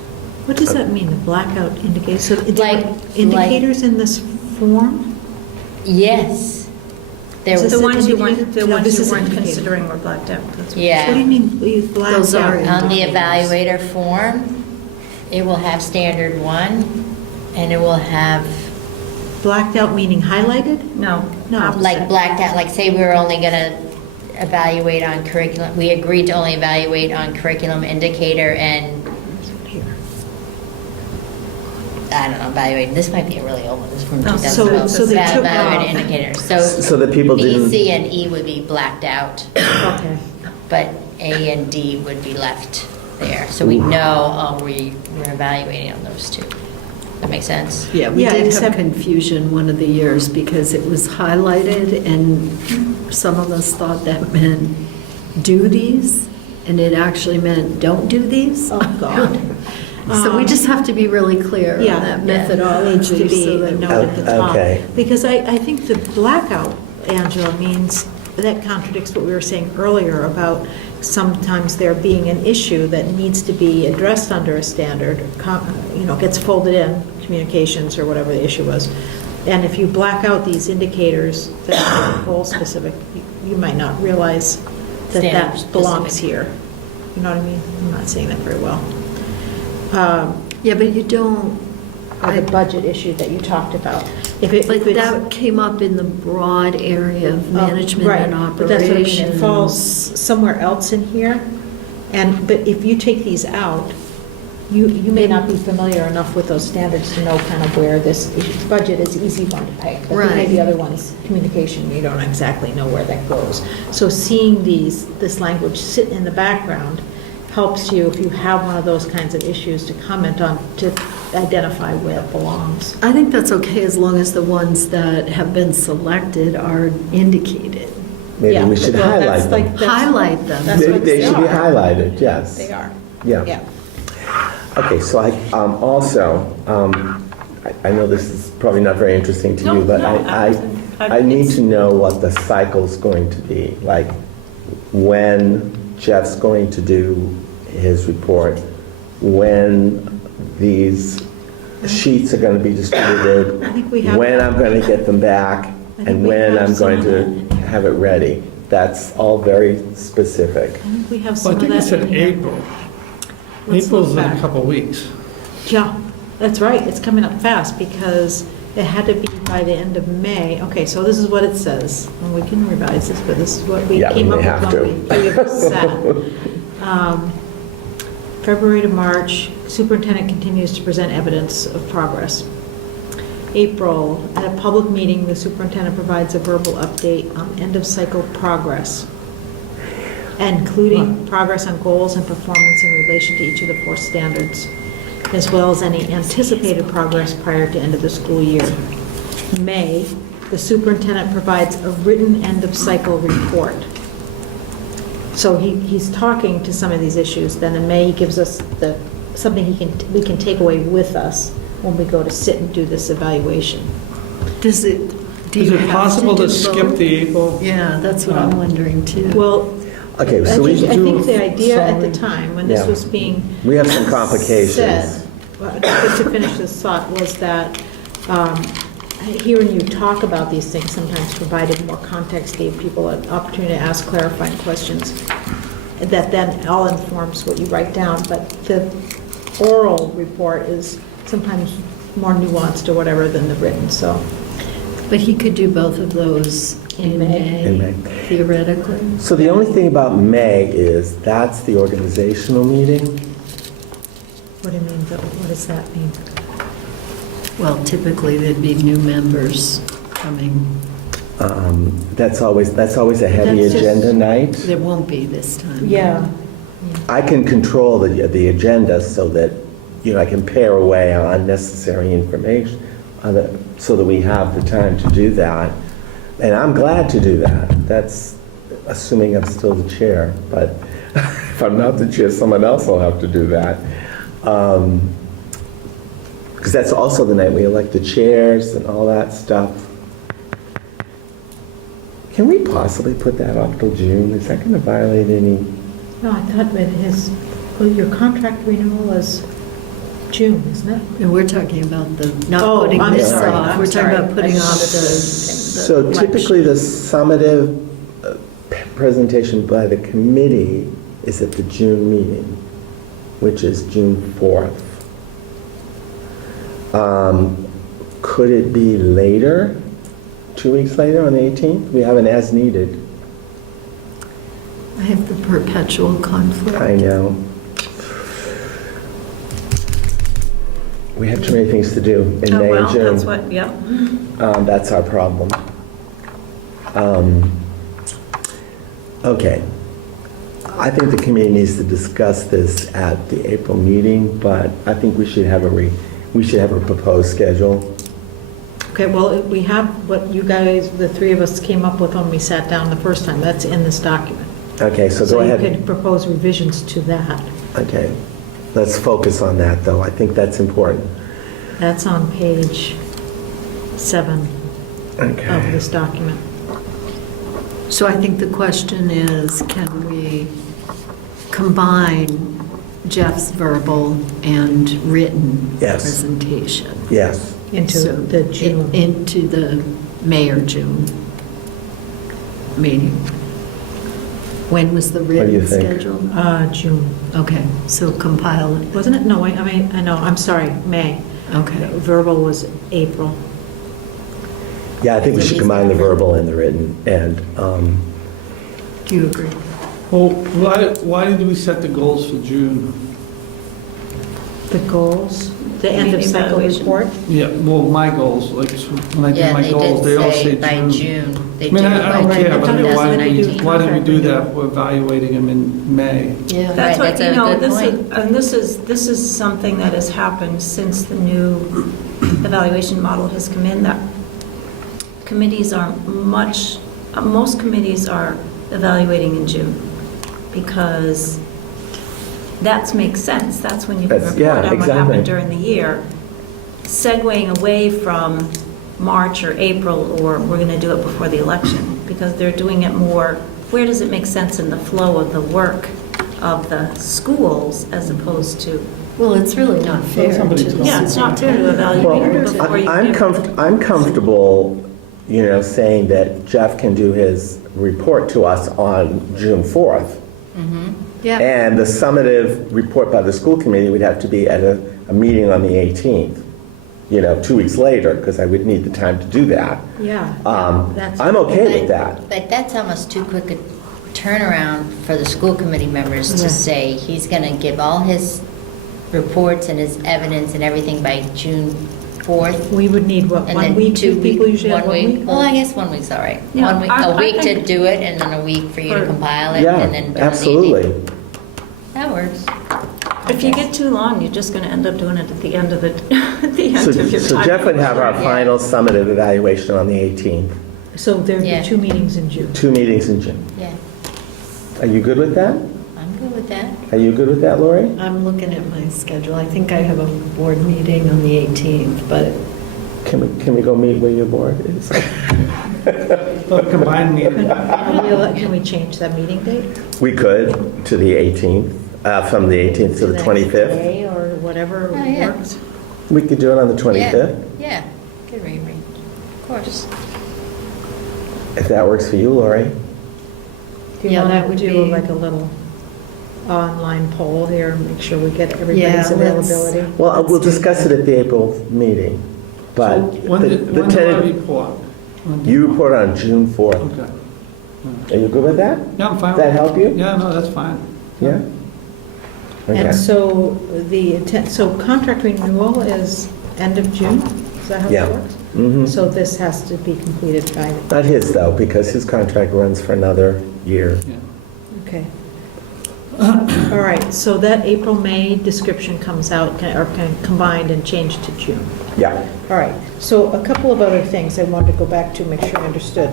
What does that mean, the blackout indicators? So there Like- were indicators in this form? Yes. There Is was, this The ones you indicated? weren't, the No, ones this you is weren't indicated. considering were blacked out. That's what- yeah. What do you mean, you blacked Those are out? On the indicators. evaluator form, it will have standard one, and it will have, Blacked out meaning highlighted? No. No. opposite. like, blacked out, like, say we were only gonna evaluate on curriculum, we agreed to only evaluate on curriculum indicator and, Here. I don't know, evaluate, this might be a really old one, this is from No, 2012. so they took Evaluate off- indicators, so that people B, didn't, C, and E would be blacked out, Okay. but A and D would be left there. So we know, oh, we're evaluating on those two. That make sense? Yeah, we Yeah, did have except- confusion one of the years because it was highlighted and some of us thought that meant do these, and it actually meant don't do these. Oh, God. So we just have to be really clear on Yeah, that yeah. Needs methodology. to be so a that- note at the top. Okay. Because I think the blackout, Angela, means, that contradicts what we were saying earlier about sometimes there being an issue that needs to be addressed under a standard, gets folded in, communications or whatever the issue was. And if you black out these indicators that are goal-specific, you might not realize that that Standard belongs specific. here. You know what I mean? I'm not saying that very well. Yeah, but you don't, Or the budget issue that you talked about. If but it's- that came up in the broad area of management Right, and but that's what I mean, operations. it falls somewhere else in here, but if you take these out, you may not be familiar enough with those standards to know kind of where this budget is easy one to pay. But then Right. the other one's communication, you don't exactly know where that goes. So seeing this language sit in the background helps you, if you have one of those kinds of issues, to comment on, to identify where it belongs. I think that's okay as long as the ones that have been selected are indicated. maybe Yeah, we should well, that's highlight them. like- that's- Highlight them. That's what They should be are. highlighted, yes. They are. Yeah. Yeah. Okay, so I know this is probably not very interesting to you, but I need to know what the cycle's going to be, like when Jeff's going to do his report, when these sheets are going to be distributed, I think we have- when I'm going to get them back, think and we when have I'm going some to have it ready. That's all very specific. I think we have some Well, I of think that it in said here. April. Let's April's in look a back. couple of weeks. Yeah, that's right, it's coming up fast because it had to be by the end of May. Okay, so this is what it says, and we can revise this, but this is what we Yeah, we came up may have with to. when we three of us sat. February to March, superintendent continues to present evidence of progress. April, at a public meeting, the superintendent provides a verbal update on end-of-cycle progress, including progress on goals and performance in relation to each of the 4 standards, as well as any anticipated progress prior to end of the school year. May, the superintendent provides a written end-of-cycle report. So he's talking to some of these issues, then in May, he gives us something we can take away with us when we go to sit and do this evaluation. Do Is you it have possible do to skip both? the April? Yeah, that's what I'm wondering too. Well, Okay, I so we think the idea at the summary. time, when this Yeah. was being we have some complications. said, just to finish this thought, was that hearing you talk about these things sometimes provided more context, gave people an opportunity to ask clarifying questions, that then all informs what you write down, but the oral report is sometimes more nuanced or whatever than the written, so. But he could do both of those in May, In May. theoretically. So the only thing about May is that's the organizational meeting. What do you mean, what does that mean? Well, typically there'd be new members coming. That's always a heavy That's just- agenda night. There won't be this time. Yeah. I can control the agenda so that, I can pare away unnecessary information so that we have the time to do that. And I'm glad to do that. That's assuming I'm still the chair. But if I'm not the chair, someone else will have to do that. Because that's also the night we elect the chairs and all that stuff. Can we possibly put that off till June? Is that going to violate any? No, I thought that your contract renewal is June, isn't it? And we're talking about not Oh, putting I'm this sorry, off. I'm We're talking sorry. about putting I off So the typically, the election. summative presentation by the committee is at the June meeting, which is June 4th. Could it be later, 2 weeks later on the 18th? We have an as needed. I have the perpetual conflict. I know. We have too many things to do in Oh, May well, and June. that's what, yep. That's our problem. Okay. I think the committee needs to discuss this at the April meeting, but I think we should have a proposed schedule. Okay, well, we have what you guys, the three of us came up with when we sat down the first time. That's in this document. Okay, so go So you ahead. could propose revisions to that. Okay. Let's focus on that, though. I think that's important. That's on page 7 of Okay. this document. So I think the question is, can we combine Jeff's verbal and written Yes. presentation? Yes. Into So the June. Into the May or June meeting. When was the do you written think? scheduled? June. Okay, so compile it. Wasn't it? No, I mean, I know, I'm sorry, May. Okay. Verbal was April. Yeah, I think we should combine the verbal and the written, and, Do you agree? Well, why did we set the goals for June? The goals, the end of cycle Evaluation. report. Yeah, well, my goals, like, so when I did Yeah, my they goals, they all say did say by June. June. They I mean, did I by don't June care, but I mean, 2019. why did we do that? We're evaluating them in May. Yeah. That's Right, what, that's a you know, good this is, point. and this is something that has happened since the new evaluation model has come in, that committees are most committees are evaluating in June, because that makes sense. That's when you can That's- yeah, report on what exactly. happened during the year. Segueing away from March or April, or we're going to do it before the election, because they're doing it more, where does it make sense in the flow of the work of the schools as opposed to, Well, it's really not fair somebody to to- the yeah, it's not fair to well, evaluate before you I'm give. I'm comfortable, saying that Jeff can do his report to us on June 4th. Yeah. And the summative report by the school committee would have to be at a meeting on the 18th, 2 weeks later, because I would need the time to do that. Yeah. That's- I'm okay with that. But that's almost too quick a turnaround for the school committee members Yeah. to say he's going to give all his reports and his evidence and everything by June 4th. We would need, what, And 1 then week? 2 Do people weeks, usually have 1 week? Well, I guess 1 week's all right. Yeah, 1 week, I a week to think- do it, and then a week for you to For- compile it, Yeah, and then do it on the 18th. absolutely. That works. If you get too long, you're just going to end up doing it at the end of the, at the end So of your so time. Jeff would have our Yeah. final summative evaluation on the 18th. So there'd Yeah. be 2 meetings in June. 2 meetings in June. Yeah, Are you good with that? I'm good with that. Are you good with that, Lori? I'm looking at my schedule. I think I have a board meeting on the 18th, but Can we go meet where your board is? Combined meeting. Can we change that meeting date? We could, to the 18th, from the 18th to the next 25th. day or whatever Oh, yeah. works? We could do it on the 25th, Yeah, could rearrange, of course. if that works for you, Lori. Do you Yeah, want that to would do be- like a little online poll here, and make sure we get Yeah, everybody's let's- availability? Well, we'll Let's do discuss it that. at the April meeting, but When the do I tentative, report? When do- you report on June 4th. Okay. Are you good with that? Yeah, I'm fine. That with it. help you? Yeah, no, that's fine. Yeah? Okay. And so so contract renewal is end of June? Is that how Yeah. it works? Mhm. So this has to be completed by, Not his, though, because his contract runs for another year. Yeah. okay. All right, so that April-May description comes out, or combined and changed to June. Yeah. All right, so a couple of other things I wanted to go back to, make sure I understood.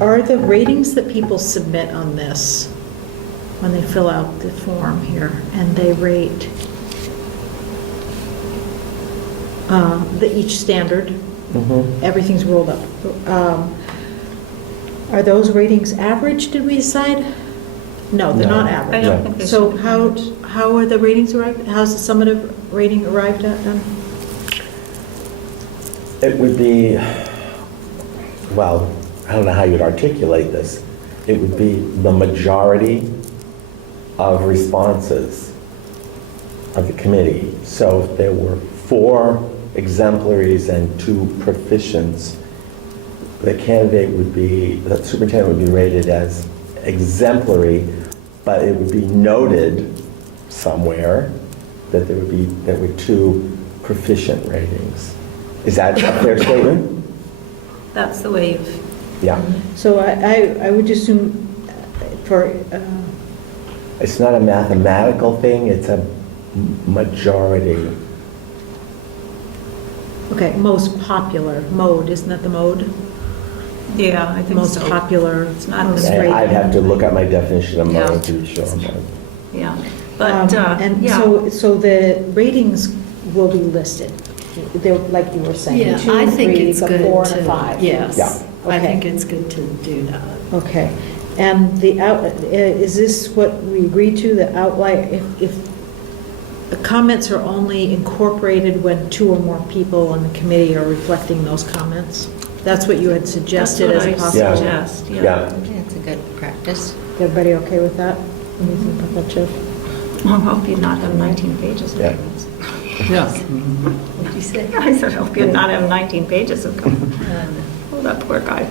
Are the ratings that people submit on this, when they fill out the form here, and they rate each standard, Mhm. everything's rolled up, are those ratings average, did we decide? No, they're No. not I average. don't Yeah. think they So should be how, average. how are the ratings arrived, how's the summative rating arrived at then? It would be, well, I don't know how you'd articulate this. It would be the majority of responses of the committee. So if there were 4 exemplaries and 2 proficients, the superintendent would be rated as exemplary, but it would be noted somewhere that there were 2 proficient ratings. Is that a fair statement? That's the way you've, Yeah. So I would assume for, It's not a mathematical thing, it's a majority. okay, most popular, mode, isn't that the mode? yeah, I think Most so. popular. It's not most the- And I'd rated. have to look at my definition of Yeah. mode to be sure. Yeah, but, And yeah. so the ratings will be listed, they're, like you were saying, Yeah, 2, I think 3, it's a good 4, and a to, 5. yes. Yeah. I Okay. think it's good to do that. Okay, and is this what we agreed to, the outlier, if the comments are only incorporated when 2 or more people on the committee are reflecting those comments? That's what you had suggested as a That's what I possible? suggest, yeah. Yeah. I think it's a good practice. Everybody okay with that? What do you think about that, Jeff? I hope you not have 19 pages of Yeah. comments. Yeah. What did you say? I said, I hope you not have 19 pages of comments. Oh, that poor guy.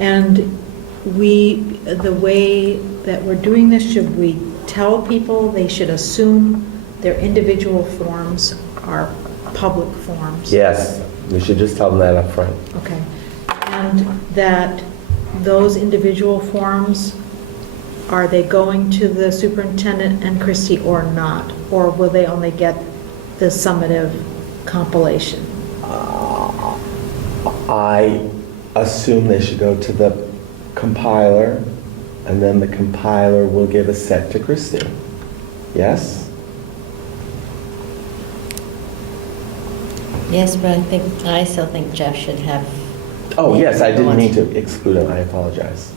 And the way that we're doing this, should we tell people they should assume their individual forms are public forms? Yes, we should just tell them that up front. Okay. And that those individual forms, are they going to the superintendent and Christie or not? Or will they only get the summative compilation? I assume they should go to the compiler, and then the compiler will give a set to Christie. Yes? Yes, but I still think Jeff should have, Oh, yes, I didn't mean to exclude him, I apologize.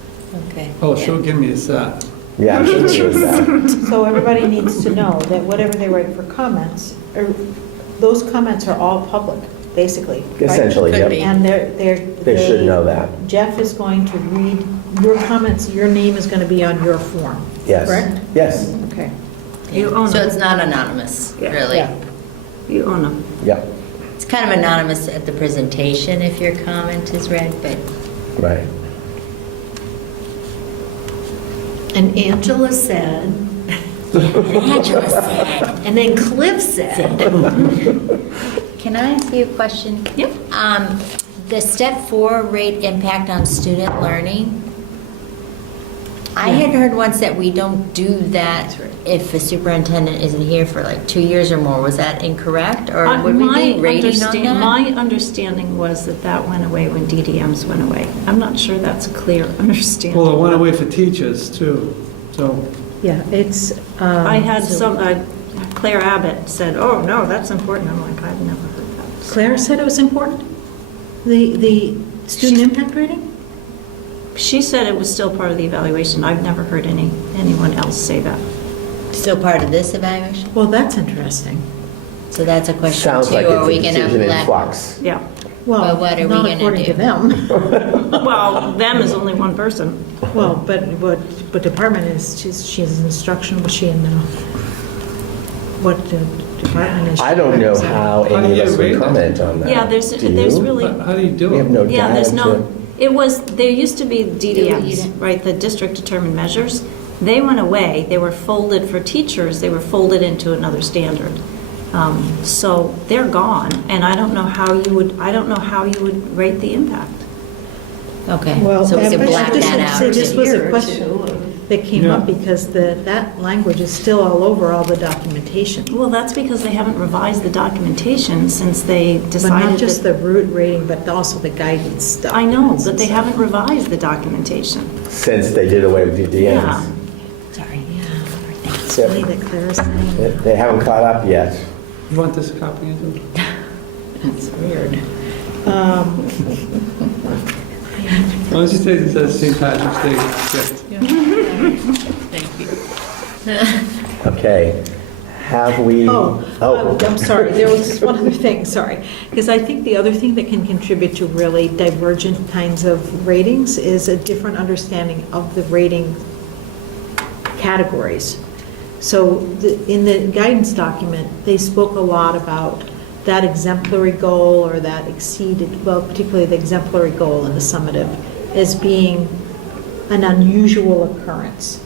okay. Oh, she'll give me a set. Yeah, I should do that. So everybody needs to know that whatever they write for comments, those comments are all public, basically. right? Essentially, Could yep. be. And They should know that. Jeff is going to read your comments, your name is going to be on your form, Yes. correct? Yes, Okay. You own So them. it's not anonymous, Yeah. really? Yeah. You own them. yep, It's kind of anonymous at the presentation if your comment is read, but right. And Angela said, Angela said. and then Cliff said. Can I ask you a question? Yep. The step 4 rate impact on student learning. I had heard once that we don't do that if a superintendent isn't here for like 2 years or more. Was that incorrect? Or would we My be rating on that? My understanding was that that went away when DDMs went away. I'm not sure that's a clear understanding. Well, it went away for teachers too, so. Yeah, it's. I had so- Claire Abbott said, oh, no, that's important. I'm like, I've never heard that. Claire said it was important? The student impact rating? She said it was still part of the evaluation. I've never heard anyone else say that. Still part of this evaluation? Well, that's interesting. So that's a question Sounds too. like Are it's we a gonna decision in let? flux. Yeah. Well, what are we not gonna according do? to them. Well, them is only one person. Well, but department is, she's instruction, was she in, what department is she? I don't know representing? how How do any of you us rate would it? comment on that. Yeah, there's Do you? really, How do you do We have it? no yeah, data there's no, to... it was, there used to be You DDMs, didn't- right, the district determined measures. They went away, they were folded for teachers, they were folded into another standard. So they're gone, and I don't know how you would rate the impact. Okay, Well, so we yeah, can but black this that is- out. see, this was Year a or question two. that came up Yeah. because that language is still all over all the documentation. Well, that's because they haven't revised the documentation since they But decided not just that. the root rating, but also the guidance stuff. I know, but they haven't revised the documentation. Since they did away with DDMs. Yeah. Sorry. It's funny that Claire's saying. They haven't caught up yet. You want this copy? Andrew? That's weird. Why don't you take this as St. Patrick's Day gift? Okay. Have we... I'm sorry, there was just one other thing, sorry. Because I think the other thing that can contribute to really divergent kinds of ratings is a different understanding of the rating categories. So in the guidance document, they spoke a lot about that exemplary goal or that exceeded, well, particularly the exemplary goal and the summative, as being an unusual occurrence.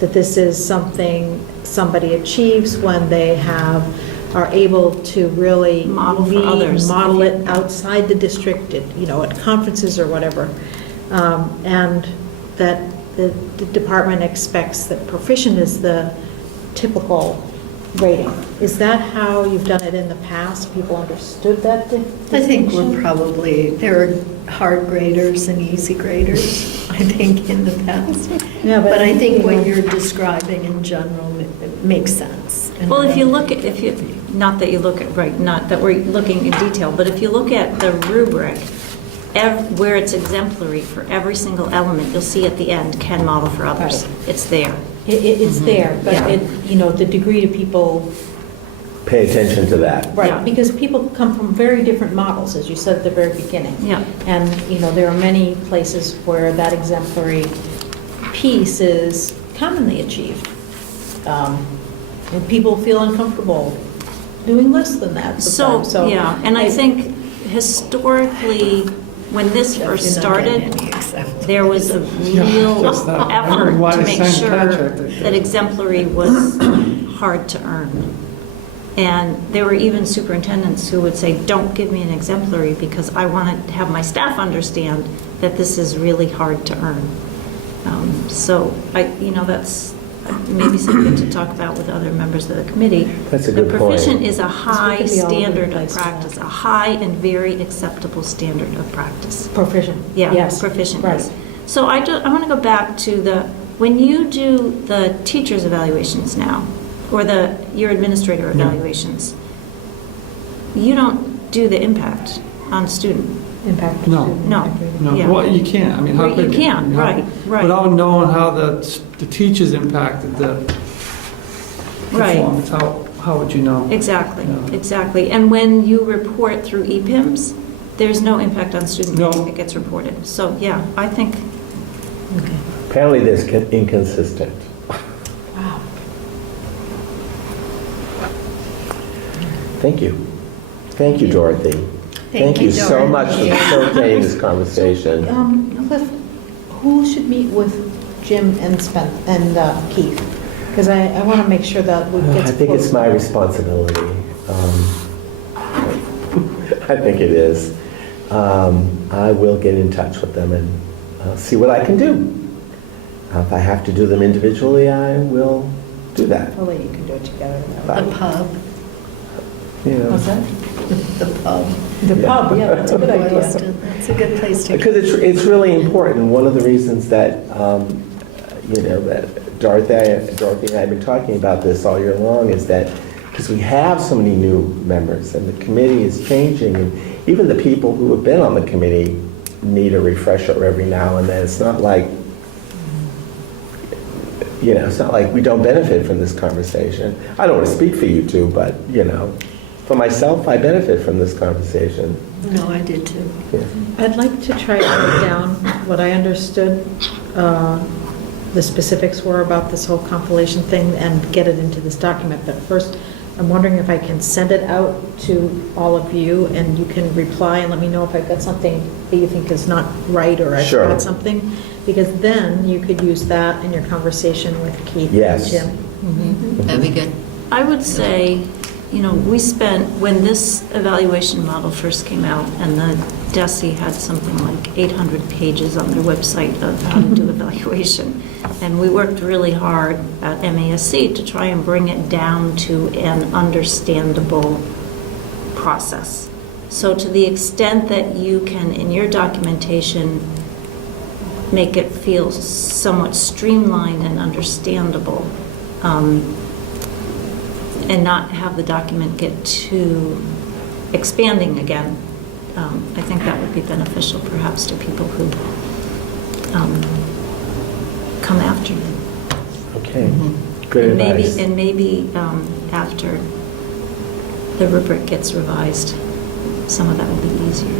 That this is something somebody achieves when they are able to really Model for others. model it outside the district, at conferences or whatever. And that the department expects that proficient is the typical rating. Is that how you've done it in the past? People understood that I think distinction? we're probably, there are hard graders and easy graders, I think, in the past. Yeah, But I think what you're describing in general makes sense. And Well, I if you don't- look at, not that you look at, right, not that we're looking in detail, but if you look at the rubric, where it's exemplary for every single element, you'll see at the end, can model for others. Right. It's there. It's there, but Yeah. the degree to people, Pay attention to that. Yeah. right, because people come from very different models, as you said at the very beginning. Yeah. And, there are many places where that exemplary piece is commonly achieved. And people feel uncomfortable doing less than that So, sometimes, yeah, and I think historically, when this Jeff, first you're not getting started, any example. there was a real just that. effort Why to I make signed sure contract, I guess. that exemplary was hard to earn. And there were even superintendents who would say, don't give me an exemplary because I want to have my staff understand that this is really hard to earn. So that's maybe something to talk about with other members of the committee. That's a good The point. proficient is a high could be all over the standard of place, yeah. practice, a high and very acceptable standard of practice. Proficient. Yeah, Yes. proficient Right. is. So I want to go back to when you do the teacher's evaluations now, or your administrator evaluations, you don't do the impact on student. Impact. No. No. No, Yeah. well, you can't, I mean, how Right, you could can, I mean, how- right, right. Without knowing how the teachers impacted the Right. performance, how would you know? Exactly, Yeah. exactly. And when you report through EPIMS, there's no impact on student No. that gets reported. So, yeah, I think, Apparently this inconsistent. Wow. Thank you. Thank you, Dorothy. Thank you so much for facilitating this conversation. Cliff, who should meet with Jim and Keith? Because I want to make sure that we get. I think it's my responsibility. I think it is. I will get in touch with them and see what I can do. If I have to do them individually, I will do that. Well, you can do it together. The pub, You know. What's that? the pub. The pub, yeah, that's a good idea. Boylston, that's a good place to. Because it's really important. One of the reasons that, that Dorothy and I have been talking about this all year long is that because we have so many new members and the committee is changing, and even the people who have been on the committee need a refresher every now and then. It's not like, You know, it's not like we don't benefit from this conversation. I don't want to speak for you two, but, you know, for myself, I benefit from this conversation. No, I did too. Yeah. I'd like to try to write down what I understood the specifics were about this whole compilation thing and get it into this document. But first, I'm wondering if I can send it out to all of you and you can reply and let me know if I've got something that you think is not right or I've Sure. got something. Because then you could use that in your conversation with Keith and Yes. Jim. That'd be good. I would say, you know, we spent, when this evaluation model first came out, and the DESE had something like 800 pages on their website of how to do evaluation, and we worked really hard at MASC to try and bring it down to an understandable process. So to the extent that you can, in your documentation, make it feel somewhat streamlined and understandable, and not have the document get too expanding again. I think that would be beneficial perhaps to people who come after you. Okay, good And maybe, advice. and maybe after the rubric gets revised, some of that will be easier.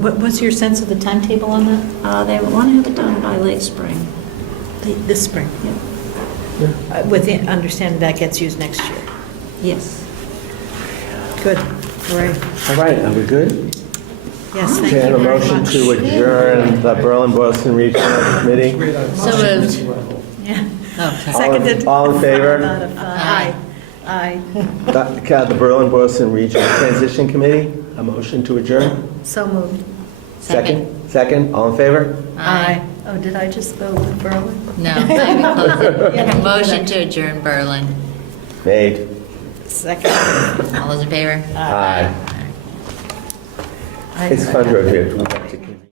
What's your sense of the timetable on that? They want to have it done by late spring. This spring? Yeah. With the understanding that gets used next year. Yes. Good, all right. All right, are we good? Yes, thank Can I have you a very motion much. to adjourn the Berlin-Boylston Regional Committee? So moved. Yeah. Okay. Seconded. All in favor? Aye. Aye. The Berlin-Boylston Regional Transition Committee, a motion to adjourn? So moved. Second. Second, all in favor? Aye. Oh, did I just vote with Berlin? No, let me close it. Motion to adjourn Berlin. Made. Second. All those in favor? Aye. It's fun to adjourn.